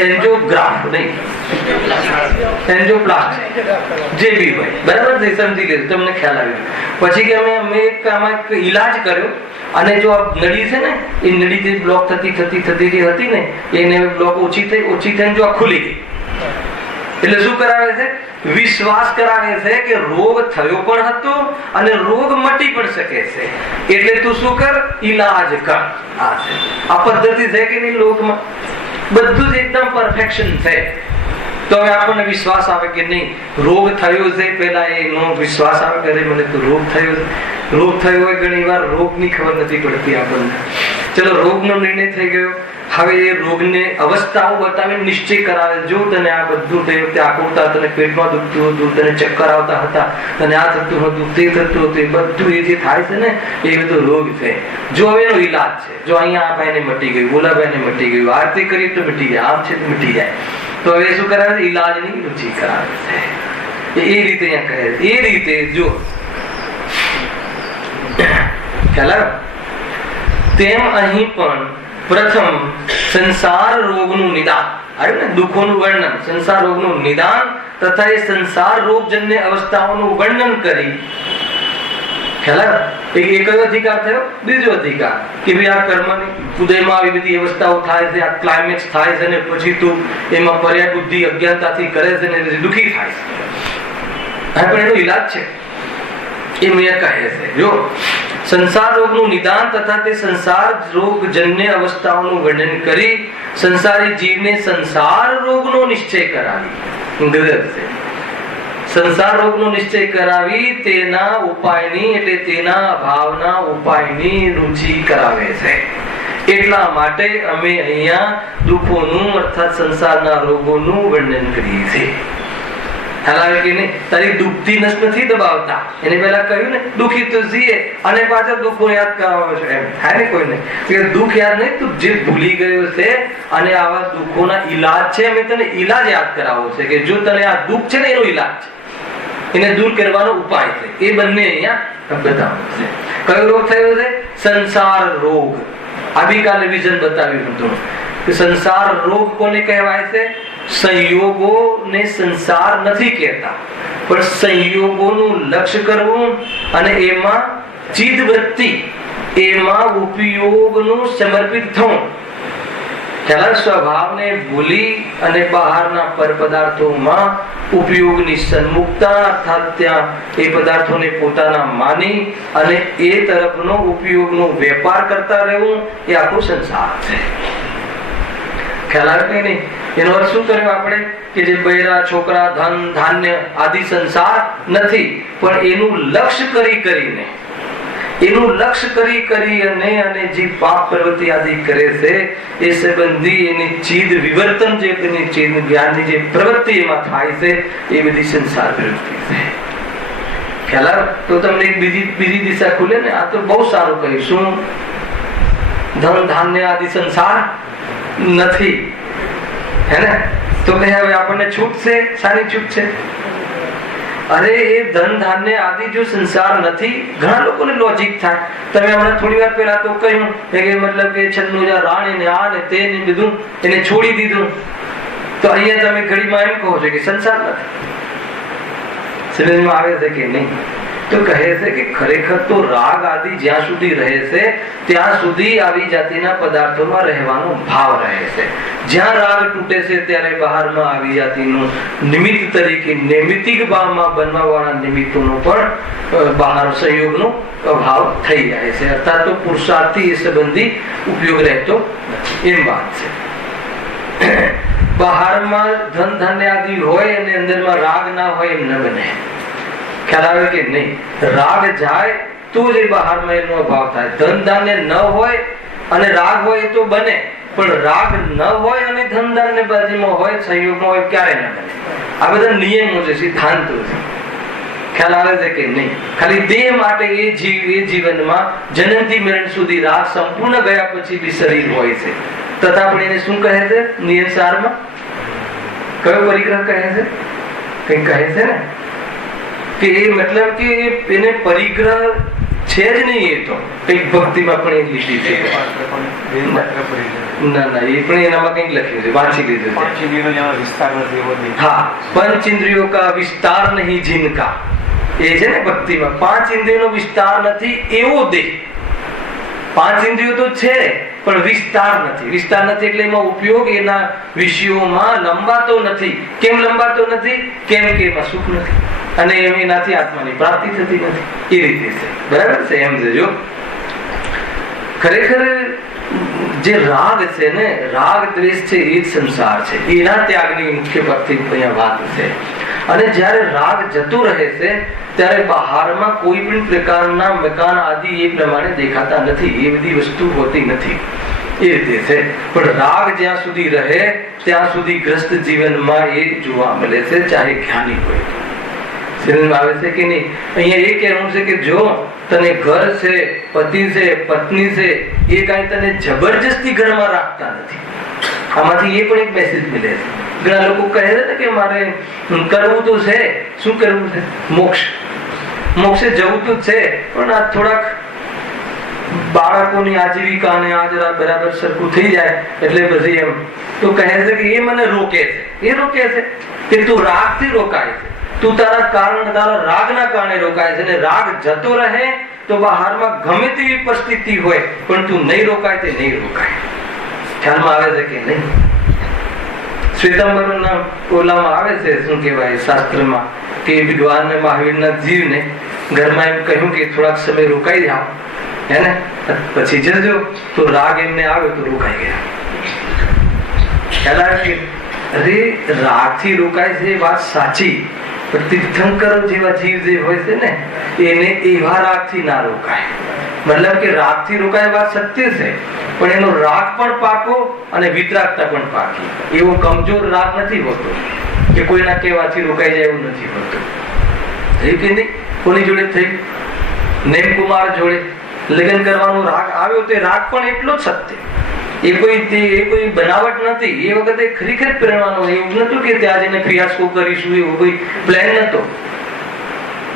એન્જિયોગ્રાફ નહીં, એન્જિયોપ્લાસ્ટી, જે બી હોય, બરાબર છે? સમજી ગયું, તમને ખ્યાલ આવ્યો. પછી કે અમે આમાં એક ઈલાજ કર્યો અને જો આ નળી છે ને એ નળી જે બ્લોક થતી જે હતી ને એને બ્લોક ઓછી થઈને જો આ ખુલી ગઈ. એટલે શું કરાવે છે? વિશ્વાસ કરાવે છે કે રોગ થયો પણ હતો અને રોગ મટી પણ શકે છે. એટલે તું શું કર? ઈલાજ કર. આ પદ્ધતિ છે કે નહીં? લોકમાં બધું જ એકદમ પરફેક્શન છે. તો હવે આપણને વિશ્વાસ આવે કે નહીં રોગ થયો છે. પેલા એનો વિશ્વાસ આવે કે મને તો રોગ થયો છે. રોગ થયો હોય ઘણી વાર રોગની ખબર નથી પડતી આપણને. ચલો રોગનો નિર્ણય થઈ ગયો. હવે એ રોગને અવસ્થાઓ બતાવી નિશ્ચય કરાવે. જો તને આ બધું થયું, તે આકુરતા, તને પેટમાં દુખતું હતું, તને ચક્કર આવતા હતા, તને આ થતું હતું, તે થતું હતું, એ બધું એ જે થાય છે ને એ બધો રોગ છે. જો હવે એનો ઈલાજ છે. જો અહીંયા આ ભાઈને મટી ગયું, બોલાભાઈને મટી ગયું, આરતી કરી તો મટી જાય, આમ છે તો મટી જાય. તો હવે શું કરાવે? ઈલાજની રુચિ કરાવે છે. એ રીતે અહીંયા કહે છે. એ રીતે જો તેમ અહીં પણ પ્રથમ સંસાર રોગનું નિદાન, દુઃખોનું વર્ણન, સંસાર રોગનું નિદાન તથા એ સંસાર રોગજન્ય અવસ્થાઓનું વર્ણન કરી. એક કયો અધિકાર થયો? બીજો અધિકાર કે ભાઈ આ કર્મની ઉદયમાં આવી બધી અવસ્થાઓ થાય છે, આ ક્લાઇમેક્સ થાય છે ને પછી તું એમાં પર્યા બુદ્ધિ અજ્ઞાનતાથી કરે છે ને દુઃખી થાય છે. પણ એનો ઈલાજ છે એ મેં કહે છે. જો સંસાર રોગનું નિદાન તથા તે સંસાર રોગજન્ય અવસ્થાઓનું વર્ણન કરી સંસારી જીવને સંસાર રોગનો નિશ્ચય કરાવી. સંસાર રોગનો નિશ્ચય કરાવી તેના ઉપાયની એટલે તેના ભાવના ઉપાયની રુચિ કરાવે છે. એટલા માટે અમે અહીંયા દુઃખોનું અર્થાત સંસારના રોગોનું વર્ણન કરીએ છીએ. તારી દુઃખથી નસ નથી દબાવતા. એને પેલા કહ્યું ને દુઃખી તો જીએ અને પાછળ દુઃખો યાદ કરાવવાનો છે. એમ થાય ને કોઈને કે દુઃખ યાદ નહીં, તું જે ભૂલી ગયો છે અને આવા દુઃખોના ઈલાજ છે. અમે તને ઈલાજ યાદ કરાવવો છે કે જો તને આ દુઃખ છે ને એનો ઈલાજ છે, એને દૂર કરવાનો ઉપાય છે. એ બંને અહીંયા બતાવવાનું છે. કયો રોગ થયો છે? સંસાર રોગ. આદિકાલે વિઝન બતાવ્યું હતું કે સંસાર રોગ કોને કહેવાય છે? સંયોગોને સંસાર નથી કહેતા, પણ સંયોગોનું લક્ષ્ય કરવું અને એમાં ચિદવૃત્તિ, એમાં ઉપયોગનું સમર્પિત થવું. સ્વભાવને ભૂલી અને બહારના પર પદાર્થોમાં ઉપયોગની સન્મુખતા અર્થાત ત્યાં એ પદાર્થોને પોતાના માની અને એ તરફનો ઉપયોગનો વેપાર કરતા રહેવું એ આખો સંસાર છે. ખ્યાલ આવે કે નહીં? એનો અર્થ શું કર્યો આપણે કે જે બૈરા, છોકરા, ધન, ધાન્ય આદિ સંસાર નથી, પણ એનું લક્ષ્ય કરી અને જે પાપ પ્રવૃત્તિ આદિ કરે છે એ સંબંધી એની ચીદ વિવર્તન જે એની ચીદ જ્ઞાનની જે પ્રવૃત્તિ એમાં થાય છે એ બધી સંસાર પ્રવૃત્તિ છે. ખ્યાલ તો તમને એક બીજી દિશા ખુલે ને. આ તો બહુ સારું કહ્યું. શું ધન, ધાન્ય આદિ સંસાર નથી, હે ને? તો કહે હવે આપણને છૂટ છે. સારી છૂટ છે. અરે એ ધન, ધાન્ય આદિ જો સંસાર નથી, ઘણા લોકોને લોજિક થાય. તમે હમણાં થોડી વાર પહેલા તો કહ્યું કે મતલબ કે છન્નું રાણી ને આ ને તે ને બધું એને છોડી દીધું, તો અહીંયા તમે ઘડીમાં એમ કહો છો કે સંસાર નથી. સમજમાં આવે છે કે નહીં? તો કહે છે કે ખરેખર તો રાગ આદિ જ્યાં સુધી રહે છે ત્યાં સુધી આવી જાતિના પદાર્થોમાં રહેવાનો ભાવ રહે છે. જ્યાં રાગ તૂટે છે ત્યારે બહારમાં આવી જાતિનું નિમિત્ત તરીકે નૈમિતિક ભાવમાં બનવા વાળા નિમિત્તોનો પણ બહાર સંયોગનો અભાવ થઈ જાય છે. અર્થાત તો પુરુષાર્થી એ સંબંધી ઉપયોગ રહેતો એમ વાત છે. બહારમાં ધન, ધાન્ય આદિ હોય અને અંદરમાં રાગ ના હોય એમ ન બને. ખ્યાલ આવે કે નહીં? રાગ જાય તો જ બહારમાં એનો અભાવ થાય. ધન, ધાન્ય ન હોય અને રાગ હોય તો બને, પણ રાગ ન હોય અને ધન, ધાન્ય બાજુમાં હોય, સંયોગમાં હોય, ક્યારે ન બને. આ બધા નિયમો છે, સિદ્ધાંતો છે. ખ્યાલ આવે છે કે નહીં? ખાલી દેહ માટે એ જીવનમાં જન્મથી મરણ સુધી રાગ સંપૂર્ણ ગયા પછી બી શરીર હોય છે. તથા પણ એને શું કહે છે? નિયમ સારમાં કયો પરિગ્રહ કહે છે? કઈ કહે છે ને કે એ મતલબ કે એને પરિગ્રહ છે જ નહીં. એ તો કઈક ભક્તિમાં પણ એ લીધી છે. ના એ પણ એનામાં કઈક લખ્યું છે, વાંચી લીધું છે. હા, પંચ ઇન્દ્રિયો કા વિસ્તાર નહીં જીનકા, એ છે ને ભક્તિમાં. 5 ઇન્દ્રિયોનો વિસ્તાર નથી એવો દેહ. 5 ઇન્દ્રિયો તો છે પણ વિસ્તાર નથી. વિસ્તાર નથી એટલે એમાં ઉપયોગ એના વિષયોમાં લંબાતો નથી. કેમ લંબાતો નથી? કેમ કે એમાં સુખ નથી અને એનાથી આત્માની પ્રાપ્તિ થતી નથી. એ રીતે છે. બરાબર છે? એમ જો ખરેખર જે રાગ છે ને, રાગ દ્વેષ છે, એ જ સંસાર છે. એના ત્યાગની મુખ્ય પક્ષથી અહીંયા વાત છે. અને જ્યારે રાગ જતો રહે છે ત્યારે બહારમાં કોઈ પણ પ્રકારના મકાન આદિ એ પ્રમાણે દેખાતા નથી. એ બધી વસ્તુ હોતી નથી. એ રીતે છે. પણ રાગ જ્યાં સુધી રહે ત્યાં સુધી ગ્રસ્ત જીવનમાં એ જોવા મળે છે, ચાહે જ્ઞાની હોય. સમજમાં આવે છે કે નહીં? અહીંયા એ કહેવું છે કે જો તને ઘર છે, પતિ છે, પત્ની છે, એ કાંઈ તને જબરજસ્તી ઘરમાં રાખતા નથી. આમાંથી એ પણ એક મેસેજ મળે છે. ઘણા લોકો કહે છે ને કે મારે કરવું તો છે, શું કરવું છે? મોક્ષે જવું તો છે, પણ આ થોડાક બાળકોની આજીવિકા ને આ જરા બરાબર સરખું થઈ જાય એટલે પછી એમ તો કહે છે કે એ મને રોકે છે. એ રોકે છે કે તું રાગથી રોકાય છે, તું તારા રાગના કારણે રોકાય છે. અને રાગ જતો રહે તો બહારમાં ગમે તેવી પરિસ્થિતિ હોય પણ તું નહીં રોકાય તે નહીં રોકાય. ખ્યાલમાં આવે છે કે નહીં? શ્વેતાંબરના ઓલામાં આવે છે, શું કહેવાય શાસ્ત્રમાં, કે ભગવાન ને મહાવીરના જીવને ઘરમાં એમ કહ્યું કે થોડાક સમય રોકાઈ જાઓ, હે ને, પછી જજો. તો રાગ એમને આવે તો રોકાઈ ગયા. ખ્યાલ આવે કે અરે રાગથી રોકાય છે એ વાત સાચી, પણ તીર્થંકરો જેવા જીવ જે હોય છે ને એને એવા રાગથી ના રોકાય. મતલબ કે રાગથી રોકાય વાત સત્ય છે, પણ એનો રાગ પણ પાકો અને વિતરાગતા પણ પાકી. એવો કમજોર રાગ નથી હોતો કે કોઈના કહેવાથી રોકાઈ જાય એવું નથી હોતું. કે નહીં? કોની જોડે થઈ? નેમકુમાર જોડે લગ્ન કરવાનો રાગ આવ્યો, તે રાગ પણ એટલો જ સત્ય. એ કોઈ બનાવટ નથી. એ વખતે ખરેખર પ્રેરવાનો એવું નતું કે ત્યાં જઈને ફિયાસ્કો કરીશું, એવો કોઈ પ્લાન નતો.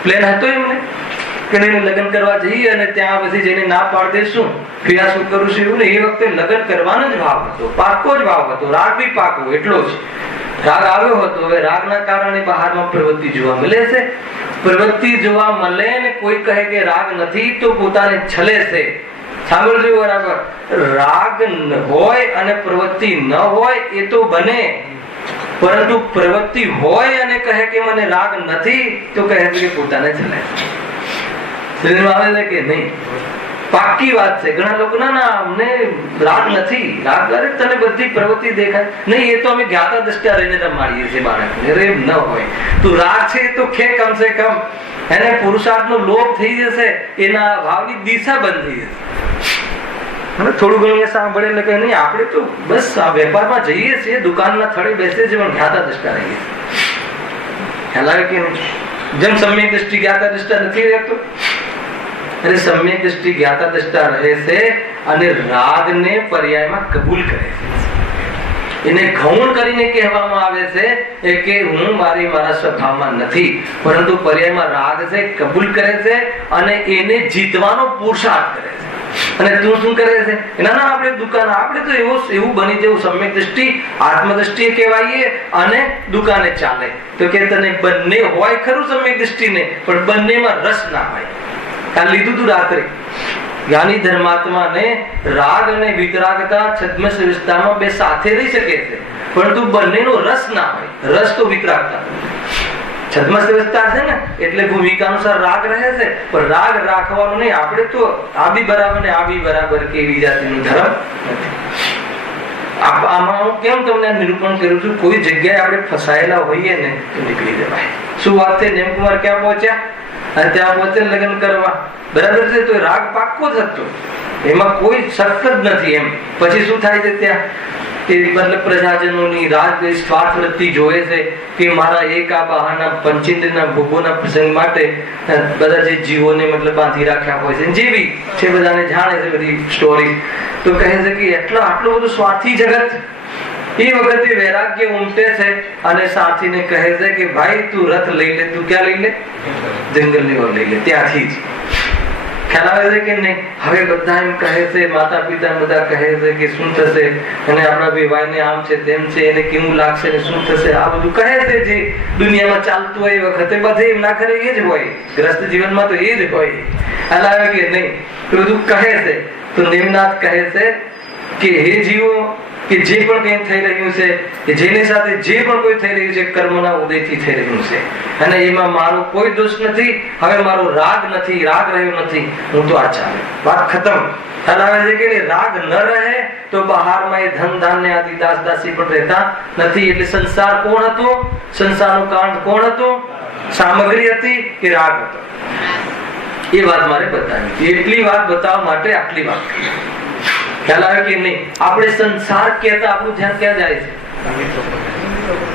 પ્લાન હતો એમને કે લગ્ન કરવા જઈએ અને ત્યાં પછી જઈને ના પાડ દેશું, ફિયાસ્કો કરું છું, એવું ને. એ વખતે લગ્ન કરવાનો જ ભાવ હતો, પાકો જ ભાવ હતો. રાગ બી પાકો એટલો જ રાગ આવ્યો હતો. હવે રાગના કારણે બહારમાં પ્રવૃત્તિ જોવા મળે છે. પ્રવૃત્તિ જોવા મળે ને કોઈ કહે કે રાગ નથી તો પોતાને છલે છે. સાંભળજો બરાબર. રાગ હોય અને પ્રવૃત્તિ ન હોય એ તો બને, પરંતુ પ્રવૃત્તિ હોય અને કહે કે મને રાગ નથી તો કહે છે કે પોતાને છલે. આવે છે કે નહીં? પાક્કી વાત છે. ઘણા લોકો ના અમને રાગ નથી, રાગ અરે તને બધી પ્રવૃત્તિ દેખાય નહીં, એ તો અમે જ્ઞાતા દ્રષ્ટા રહીને રમાડીએ છીએ બાળકને. અરે એમ ન હોય. તું રાગ છે એ તો ખે કમસે કમ એને પુરુષાર્થનો લોભ થઈ જશે, એના ભાવની દિશા બંધ થઈ જશે. થોડું ઘણું એ સાંભળે એટલે કે નહીં આપણે તો બસ આ વેપારમાં જઈએ છીએ, દુકાનના થડે બેસીએ છીએ પણ જ્ઞાતા દ્રષ્ટા રહીએ છીએ. ખ્યાલ આવે કે નહીં? જેમ સમ્યક દ્રષ્ટિ જ્ઞાતા દ્રષ્ટા નથી રહેતો, અરે સમ્યક દ્રષ્ટિ જ્ઞાતા દ્રષ્ટા રહે છે અને રાગને પર્યાયમાં કબૂલ કરે છે. એને ગૌણ કરીને કહેવામાં આવે છે કે હું મારા સ્વભાવમાં નથી, પરંતુ પર્યાયમાં રાગ છે કબૂલ કરે છે અને એને જીતવાનો પુરુષાર્થ કરે છે. અને તું શું કરે છે? ના આપણે દુકાન, આપણે તો એવું બની જવું સમ્યક દ્રષ્ટિ આત્મદ્રષ્ટિએ કહેવાય અને દુકાને ચાલે. તો કે તને બંને હોય ખરું સમ્યક દ્રષ્ટિને, પણ બંનેમાં રસ ના હોય. કાલ લીધું તું રાત્રે જ્ઞાની ધર્માત્માને રાગ અને વિતરાગતા છદ્મસ વિસ્તારમાં બે સાથે રહી શકે છે, પરંતુ બંનેનો રસ ના હોય. રસ તો વિતરાગતા છદ્મસ વિસ્તાર છે ને એટલે ભૂમિકા અનુસાર રાગ રહે છે, પણ રાગ રાખવાનો નહીં. આપણે તો આ બી બરાબર ને આ બી બરાબર કે એવી જાતિનું ધર્મ નથી. આમાં હું કેમ તમને નિરૂપણ કરું છું, કોઈ જગ્યાએ આપણે ફસાયેલા હોઈએ ને તો નીકળી જવાય. શું વાત છે? નેમકુમાર ક્યાં પહોંચ્યા? અને ત્યાં પહોંચે લગ્ન કરવા, બરાબર છે, તો રાગ પાક્કો જ હતો, એમાં કોઈ શક જ નથી. એમ પછી શું થાય છે ત્યાં કે મતલબ પ્રજાજનોની રાગ સ્વાર્થ વૃત્તિ જોવે છે કે મારા એક આ બહારના પંચેન્દ્રના ભોગોના પ્રસંગ માટે બધા જે જીવોને મતલબ બાંધી રાખ્યા હોય છે, જે બી છે બધાને જાણે છે બધી સ્ટોરી, તો કહે છે કે આટલું બધું સ્વાર્થી જગત. એ વખતે વૈરાગ્ય ઉમટે છે અને સાથીને કહે છે કે ભાઈ તું રથ લઈ લે. તું ક્યાં લઈ લે? જંગલની ઓર લઈ લે. ત્યાંથી જ ખ્યાલ આવે છે કે નહીં? હવે બધા એમ કહે છે, માતા પિતા બધા કહે છે કે શું થશે, અને આપણા ભાઈને આમ છે તેમ છે, એને કેવું લાગશે ને શું થશે, આ બધું કહે છે. જે દુનિયામાં ચાલતું હોય એ વખતે બધે એમ ના કરે એ જ હોય, ગ્રસ્ત જીવનમાં તો એ જ હોય. ખ્યાલ આવે કે નહીં? એ બધું કહે છે. તો નિમનાથ કહે છે કે હે જીવો, કે જે પણ કંઈ થઈ રહ્યું છે, કે જેની સાથે જે પણ કોઈ થઈ રહ્યું છે કર્મના ઉદયથી થઈ રહ્યું છે, અને એમાં મારો કોઈ દોષ નથી. હવે મારો રાગ નથી, રાગ રહ્યો નથી, હું તો આ ચાલે. વાત ખતમ. ખ્યાલ આવે છે કે રાગ ન રહે તો બહારમાં એ ધન ધાન્ય આદિ દાસ દાસી પણ રહેતા નથી. એટલે સંસાર કોણ હતો? સંસારનો કાંડ કોણ હતો? સામગ્રી હતી કે રાગ હતો? એ વાત મારે બતાવી. એટલી વાત બતાવવા માટે આટલી વાત કરી. ખ્યાલ આવે કે નહીં? આપણે સંસાર કહેતા આપણું ધ્યાન ક્યાં જાય છે?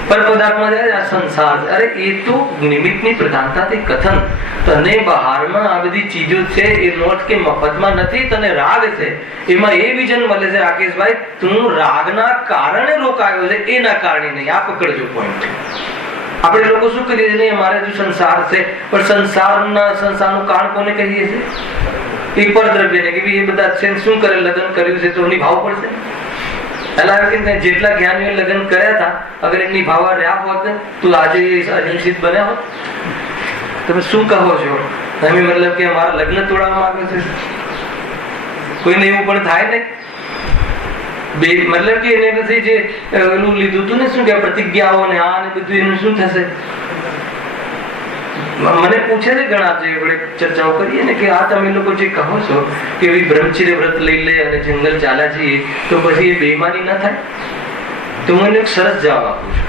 પર પદાર્થમાં જાય. આ સંસાર, અરે એ તો નિમિત્તની પ્રધાનતાથી કથન. તને બહારમાં આ બધી ચીજો છે એ નોટ કે મફતમાં નથી. તને રાગ છે, એમાં એ વિઝન મળે છે રાકેશભાઈ, તું રાગના કારણે રોકાયો છે, એના કારણે નહીં. આ પકડજો પોઈન્ટ. આપણે લોકો શું કરીએ છીએ? અમારે જો સંસાર છે, પણ સંસારનું કારણ કોને કહીએ છીએ? એ પરદ્રવ્ય ને કે એ બધા છે શું કરે? લગ્ન કર્યું છે તો નિભાવ પડશે. જેટલા જ્ઞાનીઓ લગ્ન કર્યા હતા, અગર એ નિભાવવા રહ્યા હોત તો આજે અહિંસિત બન્યા હોત. તમે શું કહો છો? તમે મતલબ કે અમારા લગ્ન તોડવામાં આવે છે? કોઈને એવું પણ થાય ને? મતલબ કે એને પછી જે એનું લીધું હતું ને શું કે પ્રતિજ્ઞાઓ ને આ ને બધું, એનું શું થશે? મને પૂછે છે ઘણા, જે આપણે ચર્ચાઓ કરીએ ને કે આ તમે લોકો જે કહો છો કે બ્રહ્મચર્ય વ્રત લઈ લે અને જંગલ ચાલ્યા જઈએ તો પછી એ બેઈમાની ના થાય? તો મને એક સરસ જવાબ આપું છું.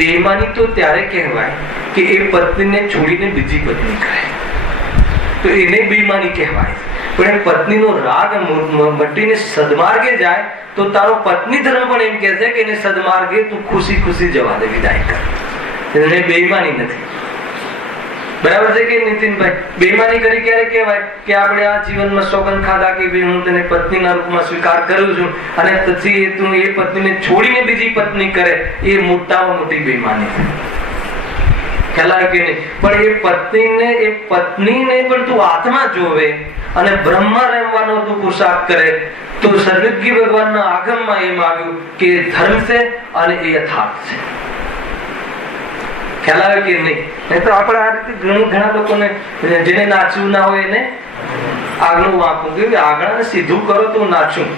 બેઈમાની તો ત્યારે કહેવાય કે એ પત્નીને છોડીને બીજી પત્ની કરે, તો એને બેઈમાની કહેવાય. પણ એ પત્નીનો રાગ મટીને સદમાર્ગે જાય તો તારો પત્ની ધર્મ પણ એમ કહે છે કે એને સદમાર્ગે તું ખુશી ખુશી જવા દે, વિદાય કર. એને બેઈમાની નથી. બરાબર છે કે નીતિનભાઈ? બેઈમાની કરી ક્યારે કહેવાય? કે આપણે આ જીવનમાં સોગંદ ખાધા કે હું તને પત્નીના રૂપમાં સ્વીકાર કરું છું, અને પછી તું એ પત્નીને છોડીને બીજી પત્ની કરે, એ મોટામાં મોટી બેઈમાની. ખ્યાલ આવે કે નહીં? પણ એ પત્નીને પણ તું આત્મા જોવે અને બ્રહ્મા રમવાનો તું પુરુષાર્થ કરે, તો સર્વજ્ઞ ભગવાનના આગમમાં એમ આવ્યું કે ધર્મ છે અને એ યથાર્થ છે. ખ્યાલ આવે કે નહીં? તો આપણે આ રીતે ઘણા લોકોને જેને નાચવું ના હોય એને આગળનું વાંકું કે આગળને સીધું કરો તો નાચું.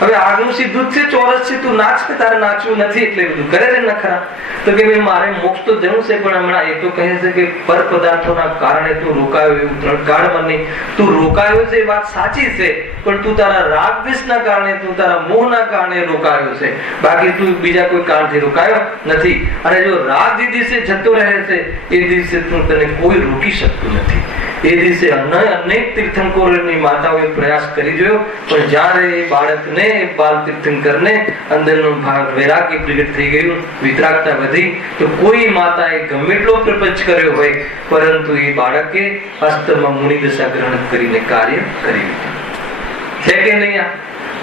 હવે આગનું સીધું જ છે, ચોરસ છે, તું નાચ, તારે નાચવું નથી એટલે બધું કરે છે નખરા. તો કે ભાઈ મારે મોક્ષ તો જવું છે, પણ હમણાં એ તો કહે છે કે પર પદાર્થોના કારણે તું રોકાયો, એવું ત્રણ નહીં. તું રોકાયો છે એ વાત સાચી છે, પણ તું તારા રાગ દ્વેષના કારણે, તું તારા મોહના કારણે રોકાયો છે, બાકી તું બીજા કોઈ કારણથી રોકાયો નથી. અને જો રાગ જે દિવસે જતો રહે છે એ દિવસે તું તને કોઈ રોકી શકતું નથી. એ દિવસે અનેક તીર્થંકરોની માતાઓએ પ્રયાસ કરી જોયો, પણ જ્યારે એ બાળકને, બાલ તીર્થંકરને અંદરનો ભાગ વૈરાગ્ય પ્રગટ થઈ ગયું, વિતરાગતા વધી, તો કોઈ માતાએ ગમે એટલો પ્રપંચ કર્યો હોય, પરંતુ એ બાળકે વાસ્તવમાં મુનિ દશા ગ્રહણ કરીને કાર્ય કર્યું છે કે નહીં?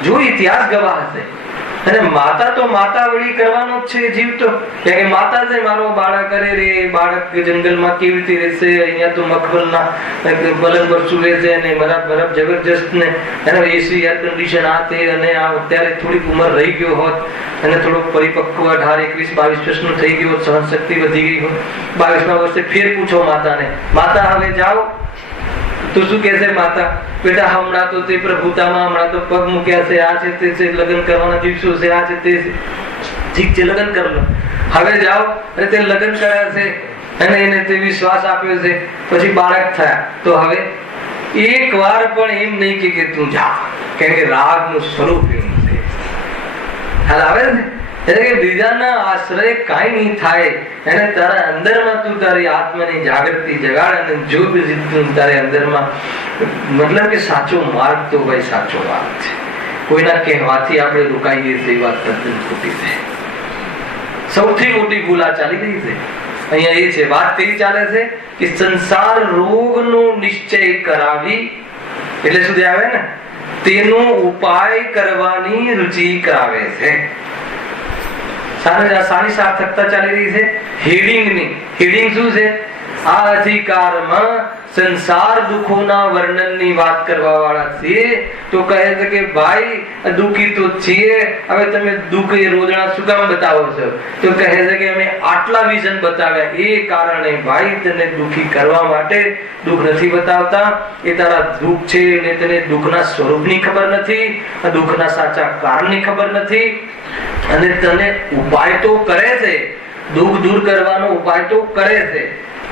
જો ઇતિહાસ ગવાહ હશે. અને માતા તો માતા વળી કરવાનો જ છે જીવ તો, કે માતા છે મારો બાળક કરે રે, બાળક જંગલમાં કેવી રીતે રહેશે, અહીંયા તો મખમલના પલંગ પર સુવે છે અને બરફ જબરજસ્ત ને એનો એસી એર કન્ડિશન આ તે, અને અત્યારે થોડીક ઉંમર રહી ગયો હોત અને થોડોક પરિપક્વ 18-21-22 વર્ષનો થઈ ગયો, સહન શક્તિ વધી ગઈ હોત, 22મા વર્ષે ફેર પૂછો માતાને, માતા હવે જાઓ, તો શું કહેશે માતા? બેટા હમણાં તો તે પ્રભુતામાં, હમણાં તો પગ મૂક્યા છે, આ છે તે છે, લગ્ન કરવાના દિવસો છે, આ છે તે છે, ઠીક છે લગ્ન કરી લો, હવે જાઓ. અને તે લગ્ન કર્યા છે અને એને તે વિશ્વાસ આપ્યો છે, પછી બાળક થયા, તો હવે એક વાર પણ એમ નહીં કે તું જા, કેમ કે રાગનું સ્વરૂપ એવું છે. હાલ આવે ને, એટલે કે બીજાના આશ્રય કાંઈ નહીં થાય, એને તારા અંદરમાં તું તારી આત્માની જાગૃતિ જગાડ, અને જો તું તારે અંદરમાં, મતલબ કે સાચો માર્ગ તો ભાઈ સાચો માર્ગ છે. કોઈના કહેવાથી આપણે રોકાઈએ તે વાત તદ્દન ખોટી છે. સૌથી મોટી ભૂલ આ ચાલી રહી છે અહીંયા એ છે, વાત કેવી ચાલે છે કે સંસાર રોગનો નિશ્ચય કરાવી, એટલે સુધી આવે ને, તેનો ઉપાય કરવાની રુચિ કરાવે છે. સારી સાર્થકતા ચાલી રહી છે હેડિંગની. હેડિંગ શું છે? આ અધિકારમાં સંસાર દુઃખોના વર્ણનની વાત કરવા વાળા છીએ, તો કહે છે કે ભાઈ દુઃખી તો છીએ, હવે તમે દુઃખ એ રોદણા શું કામ બતાવો છો? તો કહે છે કે અમે આટલા વિઝન બતાવ્યા, એ કારણે ભાઈ તને દુઃખી કરવા માટે દુઃખ નથી બતાવતા. એ તારા દુઃખ છે ને તને દુઃખના સ્વરૂપની ખબર નથી, દુઃખના સાચા કારણની ખબર નથી, અને તને ઉપાય તો કરે છે, દુઃખ દૂર કરવાનો ઉપાય તો કરે છે.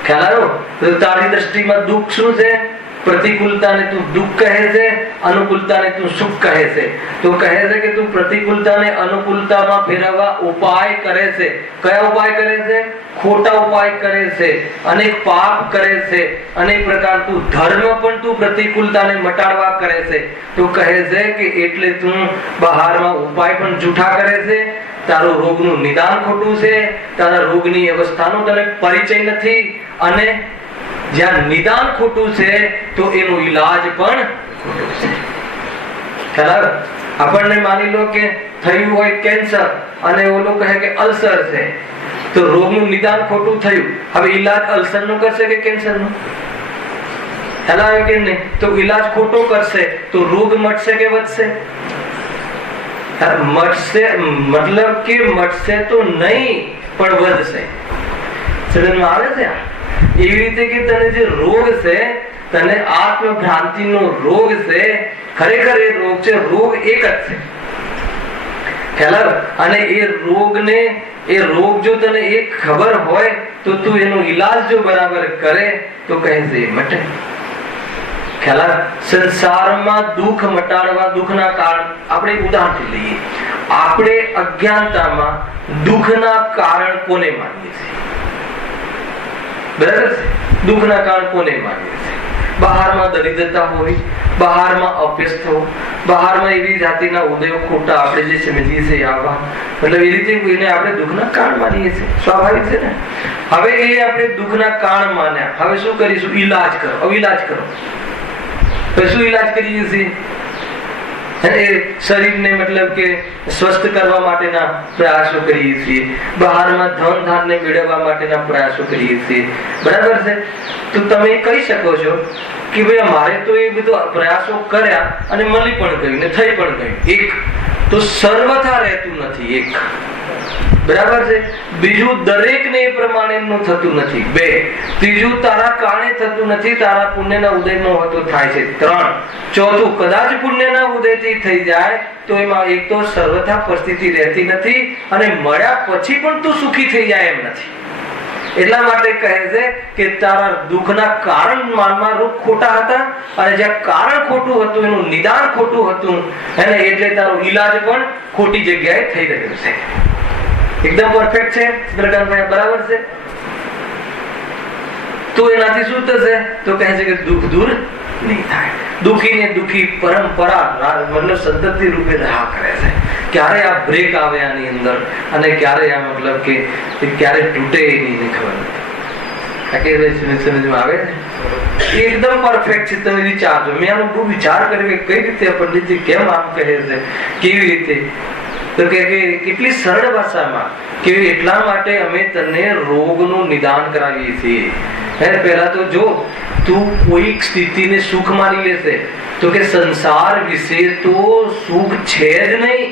ખ્યાલ આવ્યો? તારી દ્રષ્ટિમાં દુઃખ શું છે? પ્રતિકૂળતાને તું દુઃખ કહે છે, અનુકૂળતાને તું સુખ કહે છે. તો કહે છે કે તું પ્રતિકૂળતાને અનુકૂળતામાં ફેરવવા ઉપાય કરે છે. કયા ઉપાય કરે છે? ખોટા ઉપાય કરે છે, અનેક પાપ કરે છે, અનેક પ્રકાર તું ધર્મ પણ તું પ્રતિકૂળતાને મટાડવા કરે છે. તો કહે છે કે એટલે તું બહારમાં ઉપાય પણ જૂઠા કરે છે, તારું રોગનું નિદાન ખોટું છે, તારા રોગની અવસ્થાનો તને પરિચય નથી, અને જ્યાં નિદાન ખોટું છે તો એનો ઈલાજ પણ ખોટું છે. ખ્યાલ આપણને માની લો કે થયું હોય કેન્સર, અને ઓલો કહે કે અલ્સર છે, તો રોગનું નિદાન ખોટું થયું, હવે ઈલાજ અલ્સર નું કરશે કે કેન્સર નું? ખ્યાલ આવે કે નહીં? તો ઈલાજ ખોટો કરશે તો રોગ મટશે કે વધશે? મટશે, મતલબ કે મટશે તો નહીં પણ વધશે. સમજમાં આવે છે? એવી રીતે કે તને જે રોગ છે, તને આત્મ ભ્રાંતિનો રોગ છે, ખરેખર એ રોગ છે, રોગ એક જ છે. ખ્યાલ? અને એ રોગને, એ રોગ જો તને એક ખબર હોય તો તું એનો ઈલાજ જો બરાબર કરે તો કહે છે મટે. ખ્યાલ? સંસારમાં દુઃખ મટાડવા, દુઃખના કારણ આપણે ઉદાહરણ લઈએ. આપણે અજ્ઞાનતામાં દુઃખના કારણ કોને માનીએ છીએ? બરાબર છે? દુઃખના કારણ કોને માનીએ છીએ? બહારમાં દરિદ્રતા હોય, બહારમાં અભ્યસ્ત થવું, બહારમાં એવી જાતિના ઉદયો ખોટા આપણે જે સમજીએ છીએ આવવા, મતલબ એ રીતે કોઈને આપણે દુઃખના કારણ માનીએ છીએ. સ્વાભાવિક છે ને? હવે એ આપણે દુઃખના કારણ માન્યા, હવે શું કરીશું? ઈલાજ કરો. હવે ઈલાજ કરો. શું ઈલાજ કરીએ છીએ? શરીરને મતલબ કે સ્વસ્થ કરવા માટેના પ્રયાસો કરીએ છીએ, બહારમાં ધન ધાન્ય મેળવવા માટેના પ્રયાસો કરીએ છીએ. બરાબર છે? તો તમે કહી શકો છો કે ભાઈ અમારે તો એ બધો પ્રયાસો કર્યા અને મળી પણ ગયું ને થઈ પણ ગયું. એક તો સર્વથા રહેતું નથી. એક બરાબર છે. બીજું, દરેકને એ પ્રમાણેનું થતું નથી. 2, ત્રીજું, તારા કારણે થતું નથી, તારા પુણ્યના ઉદયમાં હોતું થાય છે. 3, ચોથું, કદાચ પુણ્યના ઉદયથી થઈ જાય તો એમાં એક તો સર્વથા પરિસ્થિતિ રહેતી નથી અને મળ્યા પછી પણ તું સુખી થઈ જાય એમ નથી. એટલા માટે કહે છે કે તારા દુઃખના કારણ માનમાં રૂપ ખોટા હતા અને જ્યાં કારણ ખોટું હતું એનું નિદાન ખોટું હતું અને એટલે તારો ઈલાજ પણ ખોટી જગ્યાએ થઈ રહ્યો છે. એકદમ પરફેક્ટ છે ચંદ્રકાંતભાઈ, બરાબર છે? તો એનાથી શું થશે? તો કહે છે કે દુઃખ દૂર નહીં થાય. દુઃખી ને દુઃખી પરંપરા મતલબ સંતતિ રૂપે રહ્યા કરે છે. ક્યારે આ બ્રેક આવે આની અંદર અને ક્યારે આ મતલબ કે ક્યારે તૂટે એની ખબર સમજમાં આવે ને. એકદમ પરફેક્ટ છે. તમે વિચારજો, મેં આનો બહુ વિચાર કર્યો કે કઈ રીતે પંડિતજી કેમ આમ કહે છે, કેવી રીતે. તો કે કેટલી સરળ ભાષામાં કે એટલા માટે અમે તને રોગનું નિદાન કરાવીએ છીએ. પહેલા તો જો તું કોઈ સ્થિતિને સુખ માની લેશે તો કે સંસાર વિશે તો સુખ છે જ નહીં.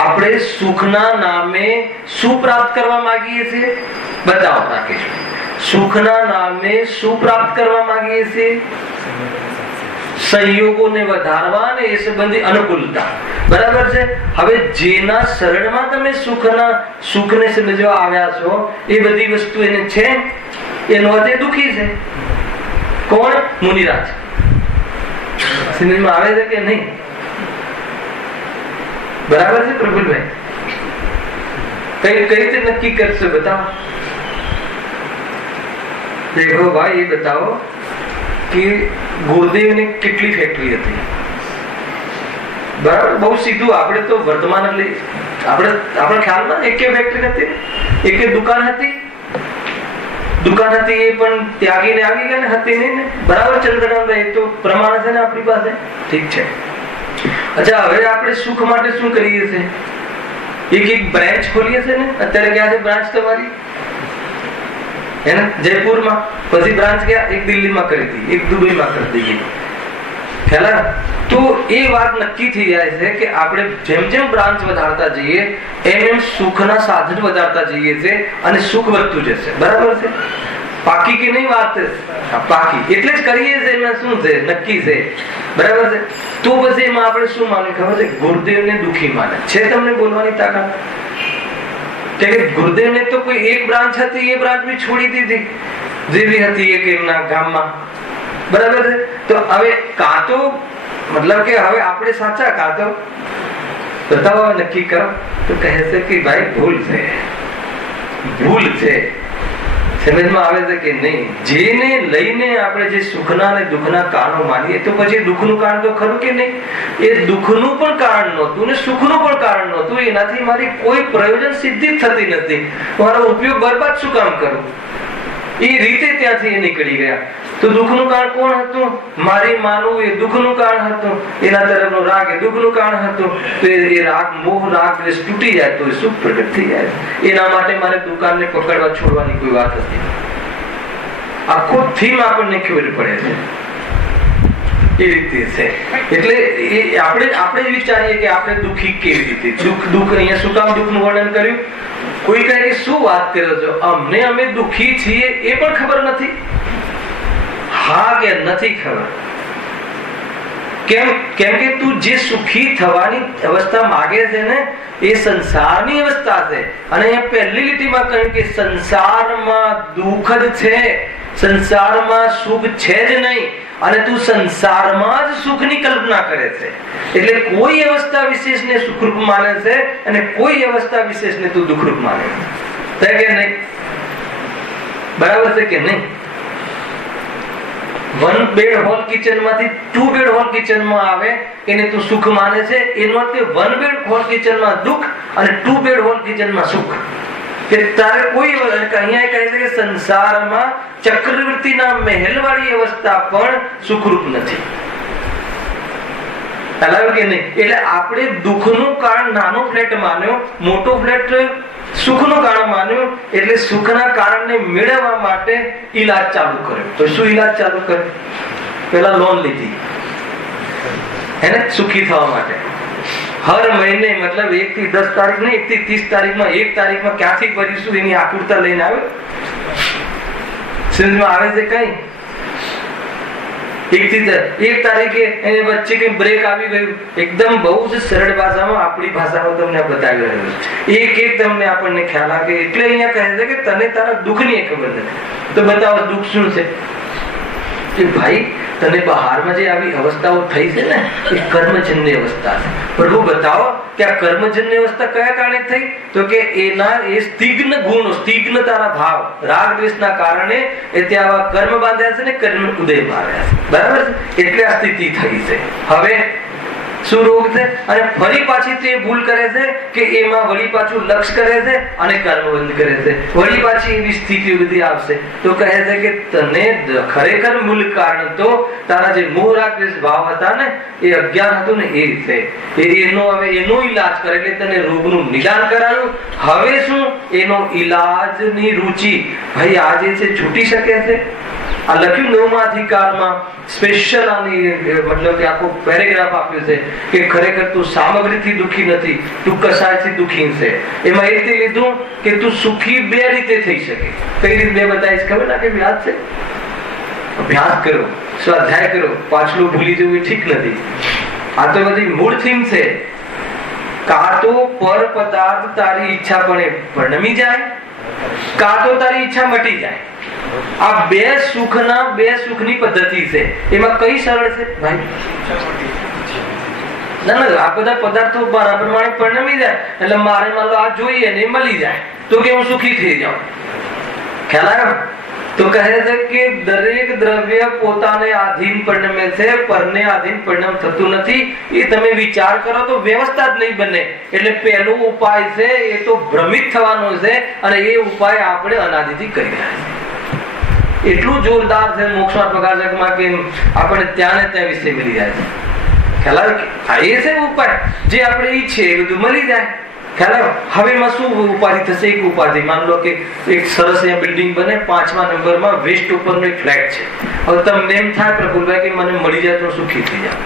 આપણે સુખના નામે શું પ્રાપ્ત કરવા માંગીએ છીએ? બતાવો રાકેશ. સુખના નામે શું પ્રાપ્ત કરવા માંગીએ છીએ? સંયોગોને વધારવા અને એ સંબંધી અનુકૂળતા. બરાબર છે? હવે જેના શરણમાં તમે સુખને સમજવા આવ્યા છો એ બધી વસ્તુ એને છે, એનો અર્થ એ દુઃખી છે. કોણ? મુનિરાજ. સમજમાં આવે છે કે નહીં? બરાબર છે પ્રફુલભાઈ? કઈ રીતે નક્કી કરશો બતાવો? દેખો ભાઈ, એ બતાવો કે ગુરુદેવને કેટલી ફેક્ટરી હતી. બરાબર? બહુ સીધું. આપણે તો વર્તમાન એટલે આપણા ખ્યાલમાં એકે ફેક્ટરી નથી, એકે દુકાન હતી. દુકાન હતી એ પણ ત્યાગીને આવી ગયા ને, હતી નહીં ને. બરાબર ચંદ્રકાંતભાઈ? તો પ્રમાણ છે ને આપણી પાસે. ઠીક છે. અચ્છા, હવે આપણે સુખ માટે શું કરીએ છીએ? એક બ્રાન્ચ ખોલીએ છીએ ને. અત્યારે ક્યાં છે બ્રાન્ચ તમારી? હે ને, જયપુરમાં. પછી બ્રાન્ચ ક્યાં? એક દિલ્હીમાં કરી હતી, એક દુબઈમાં કરી દઈએ. ખ્યાલ? તો એ વાત નક્કી થઈ જાય છે કે આપણે જેમ જેમ બ્રાન્ચ વધારતા જઈએ એમ એમ સુખના સાધન વધારતા જઈએ છીએ અને સુખ વધતું જશે. બરાબર છે? પાકી કે નહીં વાત? પાકી. એટલે જ કરીએ છીએ. એમાં શું છે? નક્કી છે. બરાબર છે? તો પછી એમાં આપણે શું માને ખબર છે? ગુરુદેવને દુઃખી માને છે. તમને બોલવાની તાકાત કે ગુરુદેવને તો કોઈ એક બ્રાન્ચ હતી, એ બ્રાન્ચ બી છોડી દીધી જેવી હતી એક એમના ગામમાં. બરાબર છે? તો હવે કાં તો મતલબ કે હવે આપણે સાચા, કાં તો બતાવો, નક્કી કરો. તો કહે છે કે ભાઈ ભૂલ છે, ભૂલ છે. સમજમાં આવે છે કે નહીં? જેને લઈને આપણે જે સુખના અને દુઃખના કારણો માનીએ તો પછી દુઃખનું કારણ તો ખરું કે નહીં? એ દુઃખનું પણ કારણ નહોતું ને સુખનું પણ કારણ નહોતું. એનાથી મારી કોઈ પ્રયોજન સિદ્ધિ થતી નથી. મારો ઉપયોગ બરબાદ શું કામ કરું? એ રીતે ત્યાંથી એ નીકળી ગયા. તો દુઃખનું કારણ કોણ હતું? મારી માનવું એ દુઃખનું કારણ હતું. એના તરફનો રાગ એ દુઃખનું કારણ હતું. તો એ રાગ, મોહ, રાગ તૂટી જાય તો એ સુખ પ્રગટ થઈ જાય. એના માટે મારે દુકાનને પકડવા છોડવાની કોઈ વાત હતી. આખો થીમ આપણને ખબર પડે છે. એ રીતે છે. એટલે આપણે વિચારીએ કે આપણે દુઃખી કેવી રીતે? દુઃખ અહીંયા શું કામ દુઃખનું વર્ણન કર્યું? કોઈ કહે કે શું વાત કરો છો? અમે દુઃખી છીએ એ પણ ખબર નથી. હા કે નથી ખબર? કેમ કે તું જે સુખી થવાની અવસ્થા માગે છે ને એ સંસારની અવસ્થા છે. અને અહીંયા પહેલી લીટીમાં કહ્યું કે સંસારમાં દુઃખ જ છે, સંસારમાં સુખ છે જ નહીં. અને તું સંસારમાં જ સુખની કલ્પના કરે છે. એટલે કોઈ અવસ્થા વિશેષને સુખરૂપ માને છે અને કોઈ અવસ્થા વિશેષને તું દુઃખરૂપ માને છે કે નહીં? બરાબર છે કે નહીં? 1 બેડ હોલ કિચન માંથી 2 બેડ હોલ કિચન માં આવે એને તું સુખ માને છે. એનો અર્થ 1 બેડ હોલ કિચન માં દુઃખ અને 2 બેડ હોલ કિચન માં સુખ. કે તારે કોઈ અહીંયા કહે છે કે સંસારમાં ચક્રવર્તીના મહેલવાળી અવસ્થા પણ સુખરૂપ નથી. કે નહીં? એટલે આપણે દુઃખનું કારણ નાનો ફ્લેટ માન્યો, મોટો ફ્લેટ સુખનું કારણ માન્યું. એટલે સુખના કારણને મેળવવા માટે ઈલાજ ચાલુ કર્યો. તો શું ઈલાજ ચાલુ કર્યો? પેલા લોન લીધી એને સુખી થવા માટે. હર મહિને મતલબ 1 થી 10 તારીખ ને 1 થી 30 તારીખમાં 1 તારીખમાં ક્યાંથી ભરીશું એની આકુરતા લઈને આવે. સમજમાં આવે છે કઈ? 1 થી 1 તારીખે એને વચ્ચે કઈ બ્રેક આવી ગયું, એકદમ બહુ જ સરળ ભાષામાં આપણી ભાષામાં તમને બતાવી રહ્યો છે. એક તમને આપણને ખ્યાલ આવે. એટલે અહીંયા કહે છે કે તને તારા દુઃખની ખબર નથી. તો બતાવો દુઃખ શું છે? કે ભાઈ તને બહારમાં જે આવી અવસ્થાઓ થઈ છે ને એ કર્મજન્ય અવસ્થા છે. પ્રભુ બતાવો કે આ કર્મજન્ય અવસ્થા કયા કારણે થઈ? તો કે એના એ સ્તિગ્ન ગુણો, સ્તિગ્ન તારા ભાવ, રાગ દ્વેષના કારણે એ ત્યાં આવા કર્મ બાંધ્યા છે ને કર્મ ઉદય પામ્યા છે. બરાબર છે? એટલે આ સ્થિતિ થઈ છે. હવે શું રોગ છે? અને ફરી પાછી તે ભૂલ કરે છે કે એમાં વળી પાછું લક્ષ કરે છે અને કર્મ બંધ કરે છે. વળી પાછી એવી સ્થિતિ બધી આવશે. તો કહે છે કે તને ખરેખર મૂળ કારણ તો તારા જે મોહ રાગ દ્વેષ ભાવ હતા ને એ અજ્ઞાન હતું ને એ છે. એનો હવે એનો ઈલાજ કરે એટલે તને રોગનું નિદાન કરાયું. હવે શું? એનો ઈલાજની રુચિ ભાઈ આજે છે છૂટી શકે છે. આ લખ્યું 9મા અધિકારમાં સ્પેશિયલ આની મતલબ કે આખો પેરેગ્રાફ આપ્યો છે કે ખરેખર તું સામગ્રીથી દુઃખી નથી, તું કશાયથી દુઃખી છે. એમાં એ રીતે લીધું કે તું સુખી બે રીતે થઈ શકે. કઈ રીતે બે બતાવીશ ખબર ના? કે યાદ છે? અભ્યાસ કરો, સ્વાધ્યાય કરો, પાછલું ભૂલી જવું એ ઠીક નથી. આ તો બધી મૂળ થીમ છે. કાં તો પર પદાર્થ તારી ઈચ્છા પણ પરિણમી જાય, કાં તો તારી ઈચ્છા મટી જાય. આ બે સુખની પદ્ધતિ છે. એમાં કઈ સરળ છે ભાઈ? ના આ બધા પદાર્થો બરાબર મારે પરિણમી જાય એટલે મારે માનો આ જોઈએ ને મળી જાય તો કે હું સુખી થઈ જાઉં. ખ્યાલ આવ્યો? તો કહે છે કે દરેક દ્રવ્ય પોતાને આધીન પરિણમે છે, પરને આધીન પરિણામ થતું નથી. એ તમે વિચાર કરો તો વ્યવસ્થા જ નહીં બને. એટલે પહેલો ઉપાય છે એ તો ભ્રમિત થવાનો છે અને એ ઉપાય આપણે અનાદિથી કરી રહ્યા છીએ. એટલું જોરદાર છે મોક્ષમાં પ્રકાશકમાં કે આપણે ત્યાં ને ત્યાં વિષય મળી જાય છે. ખ્યાલ આવે? એ છે ઉપાય જે આપણે ઈચ્છીએ એ બધું મળી જાય. ખ્યાલ આવે? હવે એમાં શું ઉપાધિ થશે? એક ઉપાધિ માન લો કે એક સરસ અહીંયા બિલ્ડિંગ બને, 5મા નંબરમાં વેસ્ટ ઉપરનો એક ફ્લેટ છે. હવે તમને એમ થાય પ્રફુલભાઈ કે મને મળી જાય તો સુખી થઈ જાય.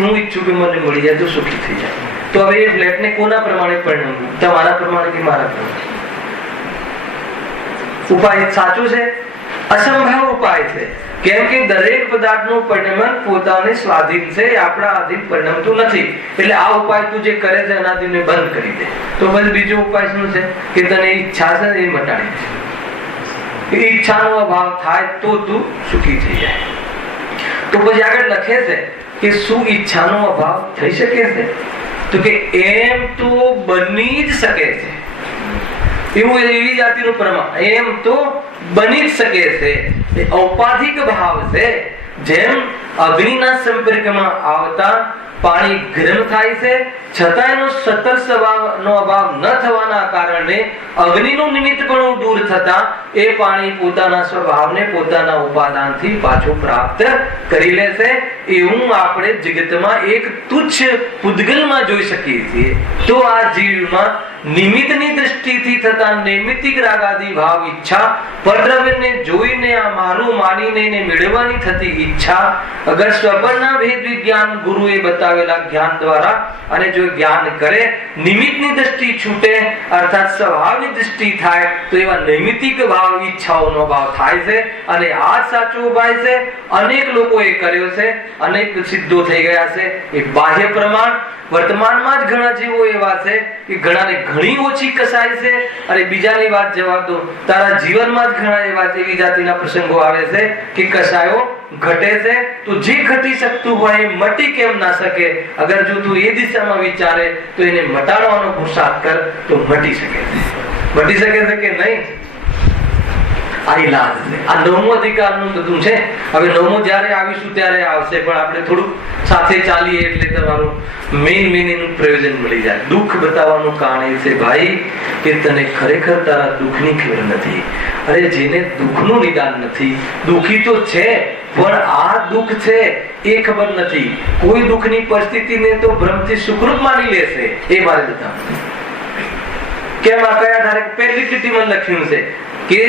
હું ઈચ્છું કે મને મળી જાય તો સુખી થઈ જાય. તો હવે એ ફ્લેટને કોના પ્રમાણે પરિણમવું? તમારા પ્રમાણે કે મારા પ્રમાણે? ઉપાય સાચું છે? અસંભવ ઉપાય છે. કેમ કે દરેક પદાર્થનું પરિણમન પોતાને સ્વાધીન છે, આપણા આધીન પરિણમતું નથી. એટલે આ ઉપાય તું જે કરે છે અનાદિને બંધ કરી દે. તો પછી બીજો ઉપાય શું છે? કે તને ઈચ્છા છે એ મટાડી દે. ઈચ્છાનો અભાવ થાય તો તું સુખી થઈ જાય. તો પછી આગળ લખે છે કે શું ઈચ્છાનો અભાવ થઈ શકે છે? તો કે એમ તો બની જ શકે છે. એવું એવી જાતિનું પ્રમાણ એમ તો બની જ શકે છે. એ ઔપાધિક ભાવ છે. જેમ અગ્નિના સંપર્કમાં આવતા પાણી ગરમ થાય છે છતાં એનો સતત સ્વભાવનો અભાવ ન થવાના કારણે અગ્નિનું નિમિત્તપણું દૂર થતા એ પાણી પોતાના સ્વભાવને પોતાના ઉપાદાનથી પાછું પ્રાપ્ત કરી લેશે. એવું આપણે જગતમાં એક તુચ્છ પૂદગલમાં જોઈ શકીએ છીએ. તો આ જીવમાં નિમિત્તની દ્રષ્ટિથી થતા નૈમિત્તિક રાગાદી ભાવ ઈચ્છા, પરદ્રવ્યને જોઈને આ મારું માનીને એને મેળવવાની થતી ઈચ્છા, અગર સ્વપનના ભેદ વિજ્ઞાન ગુરુએ બતાવેલા જ્ઞાન દ્વારા અને જો જ્ઞાન કરે નિમિત્તની દ્રષ્ટિ છૂટે અર્થાત સ્વભાવની દ્રષ્ટિ થાય તો એવા નૈમિત્તિક ભાવ ઈચ્છાઓનો ભાવ થાય છે. અને આ સાચો ઉપાય છે. અનેક લોકોએ કર્યો છે, અનેક સિદ્ધો થઈ ગયા છે. એ બાહ્ય પ્રમાણ વર્તમાનમાં જ ઘણા જીવો એવા છે કે ઘણાને ઘણી ઓછી કસાય છે. અને બીજાની વાત જવા દો, તારા જીવનમાં જ ઘણા એવા એવી જાતિના પ્રસંગો આવે છે કે કસાયો ઘટે છે. તો જે ઘટી શકતું હોય એ મટી કેમ ના શકે? અગર જો તું એ દિશામાં વિચારે તો એને મટાડવાનો પુરુષાર્થ કર તો મટી શકે છે. મટી શકે છે કે નહીં? આ ઈલાજ છે. આ 9મો અધિકારનું બધું છે. હવે 9મો જ્યારે આવીશું ત્યારે આવશે, પણ આપણે થોડુંક સાથે ચાલીએ એટલે તમારું મેઇન એનું પ્રયોજન મળી જાય. દુઃખ બતાવવાનું કારણ એ છે ભાઈ કે તને ખરેખર તારા દુઃખની ખબર નથી. અરે જેને દુઃખનું નિદાન નથી, દુઃખી તો છે પણ આ દુઃખ છે એ ખબર નથી. કોઈ દુઃખની પરિસ્થિતિને તો ભ્રમથી સુખરૂપ માની લેશે. એ મારે બતાવવું. કેમ? આ કયા ધારે પહેલી સ્થિતિમાં લખ્યું છે કે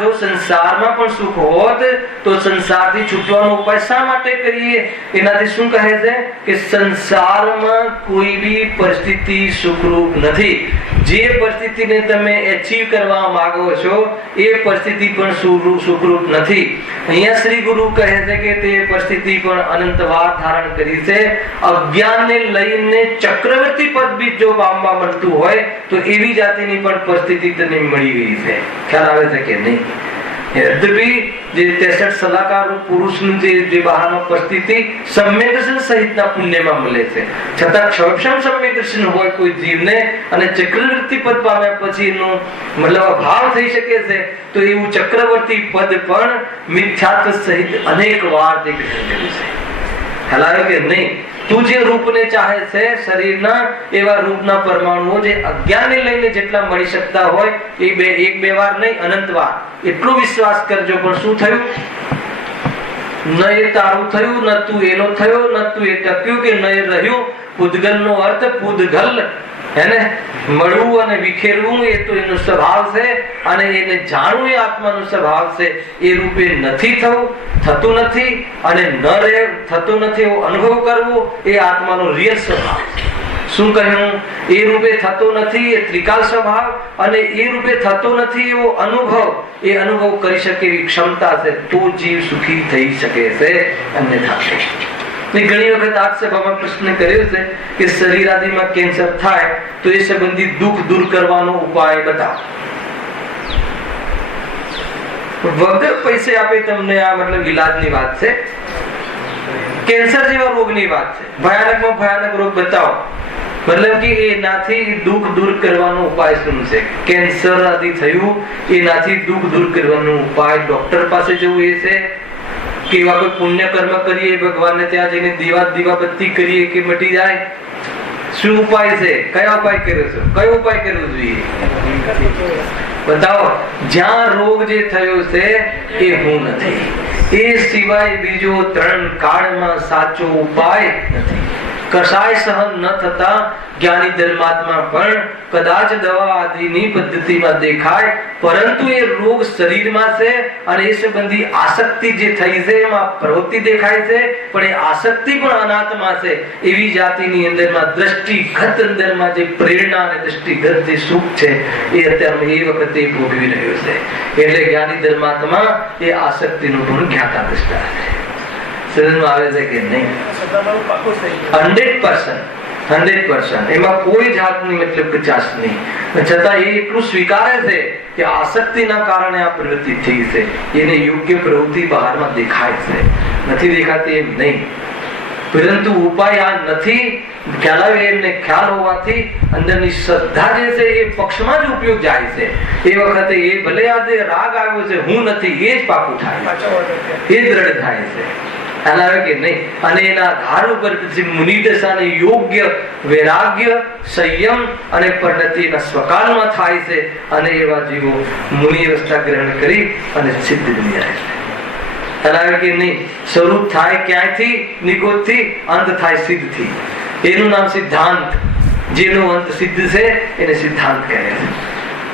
જો સંસારમાં પણ સુખ હોત તો સંસારથી છૂટવાનો ઉપાય શા માટે કરીએ? એનાથી શું કહે છે કે સંસારમાં કોઈ બી પરિસ્થિતિ સુખરૂપ નથી. જે પરિસ્થિતિને તમે એચીવ કરવા માંગો છો એ પરિસ્થિતિ પણ સુખરૂપ નથી. અહીંયા શ્રી ગુરુ કહે છે કે તે પરિસ્થિતિ પણ અનંતવાર ધારણ કરી છે. અજ્ઞાનને લઈને ચક્રવર્તી પદ બી જો પામવા મળતું હોય તો એવી જાતિની પણ પરિસ્થિતિ તને મળી ગઈ છે. ખ્યાલ આવે છે કે નહીં? યદ્યપિ જે 63 સલાહકાર પુરુષની જે બહારમાં પરિસ્થિતિ સમ્યક દર્શન સહિતના પુણ્યમાં મળે છે, છતાં ક્ષમક્ષમ સમ્યક દર્શન હોય કોઈ જીવને અને ચક્રવર્તી પદ પામ્યા પછી એનો મતલબ અભાવ થઈ શકે છે, તો એવું ચક્રવર્તી પદ પણ મિથ્યાત્વ સહિત અનેક વાર તે ગ્રહણ કર્યું છે. ખ્યાલ આવ્યો કે નહીં? તું જે રૂપને ચાહે છે, શરીરના એવા રૂપના પરમાણુઓ જે અજ્ઞાનને લઈને જેટલા મળી શકતા હોય એ એક બે વાર નહીં, અનંત વાર. એટલો વિશ્વાસ કરજો. પણ શું થયું? ન એ તારું થયું, ન તું એનો થયો, ન તું એ ટક્યું કે ન એ રહ્યું. પૂદગલનો અર્થ પૂદગલ, હેને? મળવું અને વિખેરવું એ તો એનો સ્વભાવ છે, અને એને જાણવું એ આત્માનો સ્વભાવ છે. એ રૂપે નથી થતું નથી, અને ન રહે થતું નથી એવો અનુભવ કરવો એ આત્માનો રિયલ સ્વભાવ છે. શું કહ્યું? એ રૂપે થતો નથી એ ત્રિકાલ સ્વભાવ, અને એ રૂપે થતો નથી એવો અનુભવ, એ અનુભવ કરી શકે એવી ક્ષમતા છે. તો જીવ સુખી થઈ શકે છે, અન્યથા ઘણી વખત આક્ષેપમાં પ્રશ્ન કર્યો છે કે શરીર આદિમાં કેન્સર થાય તો એ સંબંધી દુઃખ દૂર કરવાનો ઉપાય બતાવો. વગર પૈસે આપે તમને આ મતલબ ઈલાજની વાત છે, કેન્સર જેવા રોગની વાત છે. ભયાનકમાં ભયાનક રોગ બતાવો, મતલબ કે એનાથી દુઃખ દૂર કરવાનો ઉપાય શું છે? કેન્સર આદિ થયું એનાથી દુઃખ દૂર કરવાનો ઉપાય ડોક્ટર પાસે જવું એ છે કે એવા કોઈ પુણ્ય કર્મ કરીએ, ભગવાનને ત્યાં જઈને દીવાબત્તી કરીએ કે મટી જાય? શું ઉપાય છે? કયો ઉપાય કર્યો છે? કયો ઉપાય કરવો જોઈએ? બતાવો. જ્યાં રોગ જે થયો છે એ હું નથી, એ સિવાય બીજો 3 કાળમાં સાચો ઉપાય નથી. કસાય સહન ન થતા જ્ઞાની ધર્માત્મા પણ કદાચ દવા આદિની પદ્ધતિમાં દેખાય, પરંતુ એ રોગ શરીરમાં છે અને એ સંબંધી આસક્તિ જે થઈ છે એમાં પ્રવૃત્તિ દેખાય છે, પણ એ આસક્તિ પણ અનાત્મા છે. એવી જાતિની અંદરમાં દ્રષ્ટિગત અંદરમાં જે પ્રેરણા અને દ્રષ્ટિગત જે સુખ છે એ અત્યારે એ વખતે ભોગવી રહ્યો છે. એટલે જ્ઞાની ધર્માત્મા એ આસક્તિનું પણ જ્ઞાતા દ્રષ્ટા છે. સમજમાં આવે છે કે નહીં? 100% એમાં કોઈ જાતની મતલબ કચાશ નહીં. છતાં એ એટલું સ્વીકારે છે કે આસક્તિના કારણે આ પ્રવૃત્તિ થઈ છે, એને યોગ્ય પ્રવૃત્તિ બહારમાં દેખાય છે, નથી દેખાતી એમ નહીં. પરંતુ ઉપાય આ નથી. ખ્યાલ આવે એમને ખ્યાલ હોવાથી અંદરની શ્રદ્ધા જે છે એ પક્ષમાં જ ઉપયોગ જાય છે. એ વખતે એ ભલે આજે રાગ આવ્યો છે, હું નથી, એ જ પાકું થાય, એ દ્રઢ થાય છે. ખ્યાલ આવે કે નહીં? અને એના આધાર ઉપર પછી મુનિદશાને યોગ્ય વૈરાગ્ય, સંયમ અને પરિણતિના સ્વકાલમાં થાય છે, અને એવા જીવો મુનિ અવસ્થા ગ્રહણ કરી અને સિદ્ધ બની જાય છે. ખ્યાલ આવે કે નહીં? સ્વરૂપ થાય ક્યાંયથી? નિગોદથી. અંત થાય સિદ્ધથી. એનું નામ સિદ્ધાંત. જેનો અંત સિદ્ધ છે એને સિદ્ધાંત કહે છે.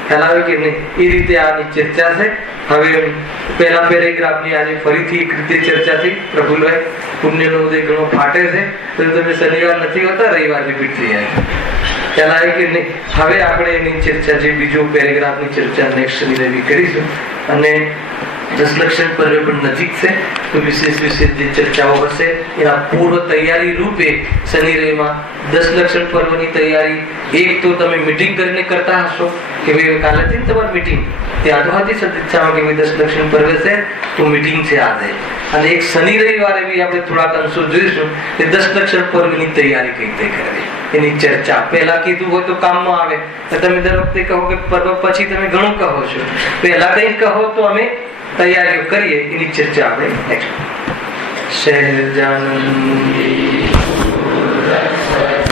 ખ્યાલ આવે કે નહીં? એ રીતે આની ચર્ચા છે. હવે પહેલા પેરેગ્રાફની આજે ફરીથી એક રીતે ચર્ચા થઈ. પ્રભુભાઈ, પુણ્યનો ઉદય ઘણો ફાટે છે, તો તમે શનિવાર નથી હોતા, રવિવાર રિપીટ થઈ જાય. ખ્યાલ આવે કે નહીં? હવે આપણે એની ચર્ચા જે બીજો પેરેગ્રાફની ચર્ચા નેક્સ્ટ શનિ રવિ કરીશું. અને દશલક્ષણ પર્વ પણ નજીક છે, તો વિશેષ જે ચર્ચાઓ હશે એના પૂર્વ તૈયારી રૂપે શનિ રવિમાં દશલક્ષણ પર્વની તૈયારી એક તો તમે મીટિંગ કરીને કરતા હશો કે ભાઈ કાલે હતી ને તમારી મીટિંગ, ત્યાં તો હતી સદિચ્છામાં કે ભાઈ દશલક્ષણ પર્વ છે તો મીટિંગ છે આજે. અને એક શનિ રવિવારે બી આપણે થોડાક અંશો જોઈશું કે દશલક્ષણ પર્વની તૈયારી કઈ રીતે કરવી, એની ચર્ચા. પહેલા કીધું હોય તો કામમાં આવે, તો તમે દર વખતે કહો કે પર્વ પછી તમે ઘણું કહો છો, પહેલા કઈ કહો તો અમે તૈયારીઓ કરીએ. એની ચર્ચા આપણે સહેજાનંદ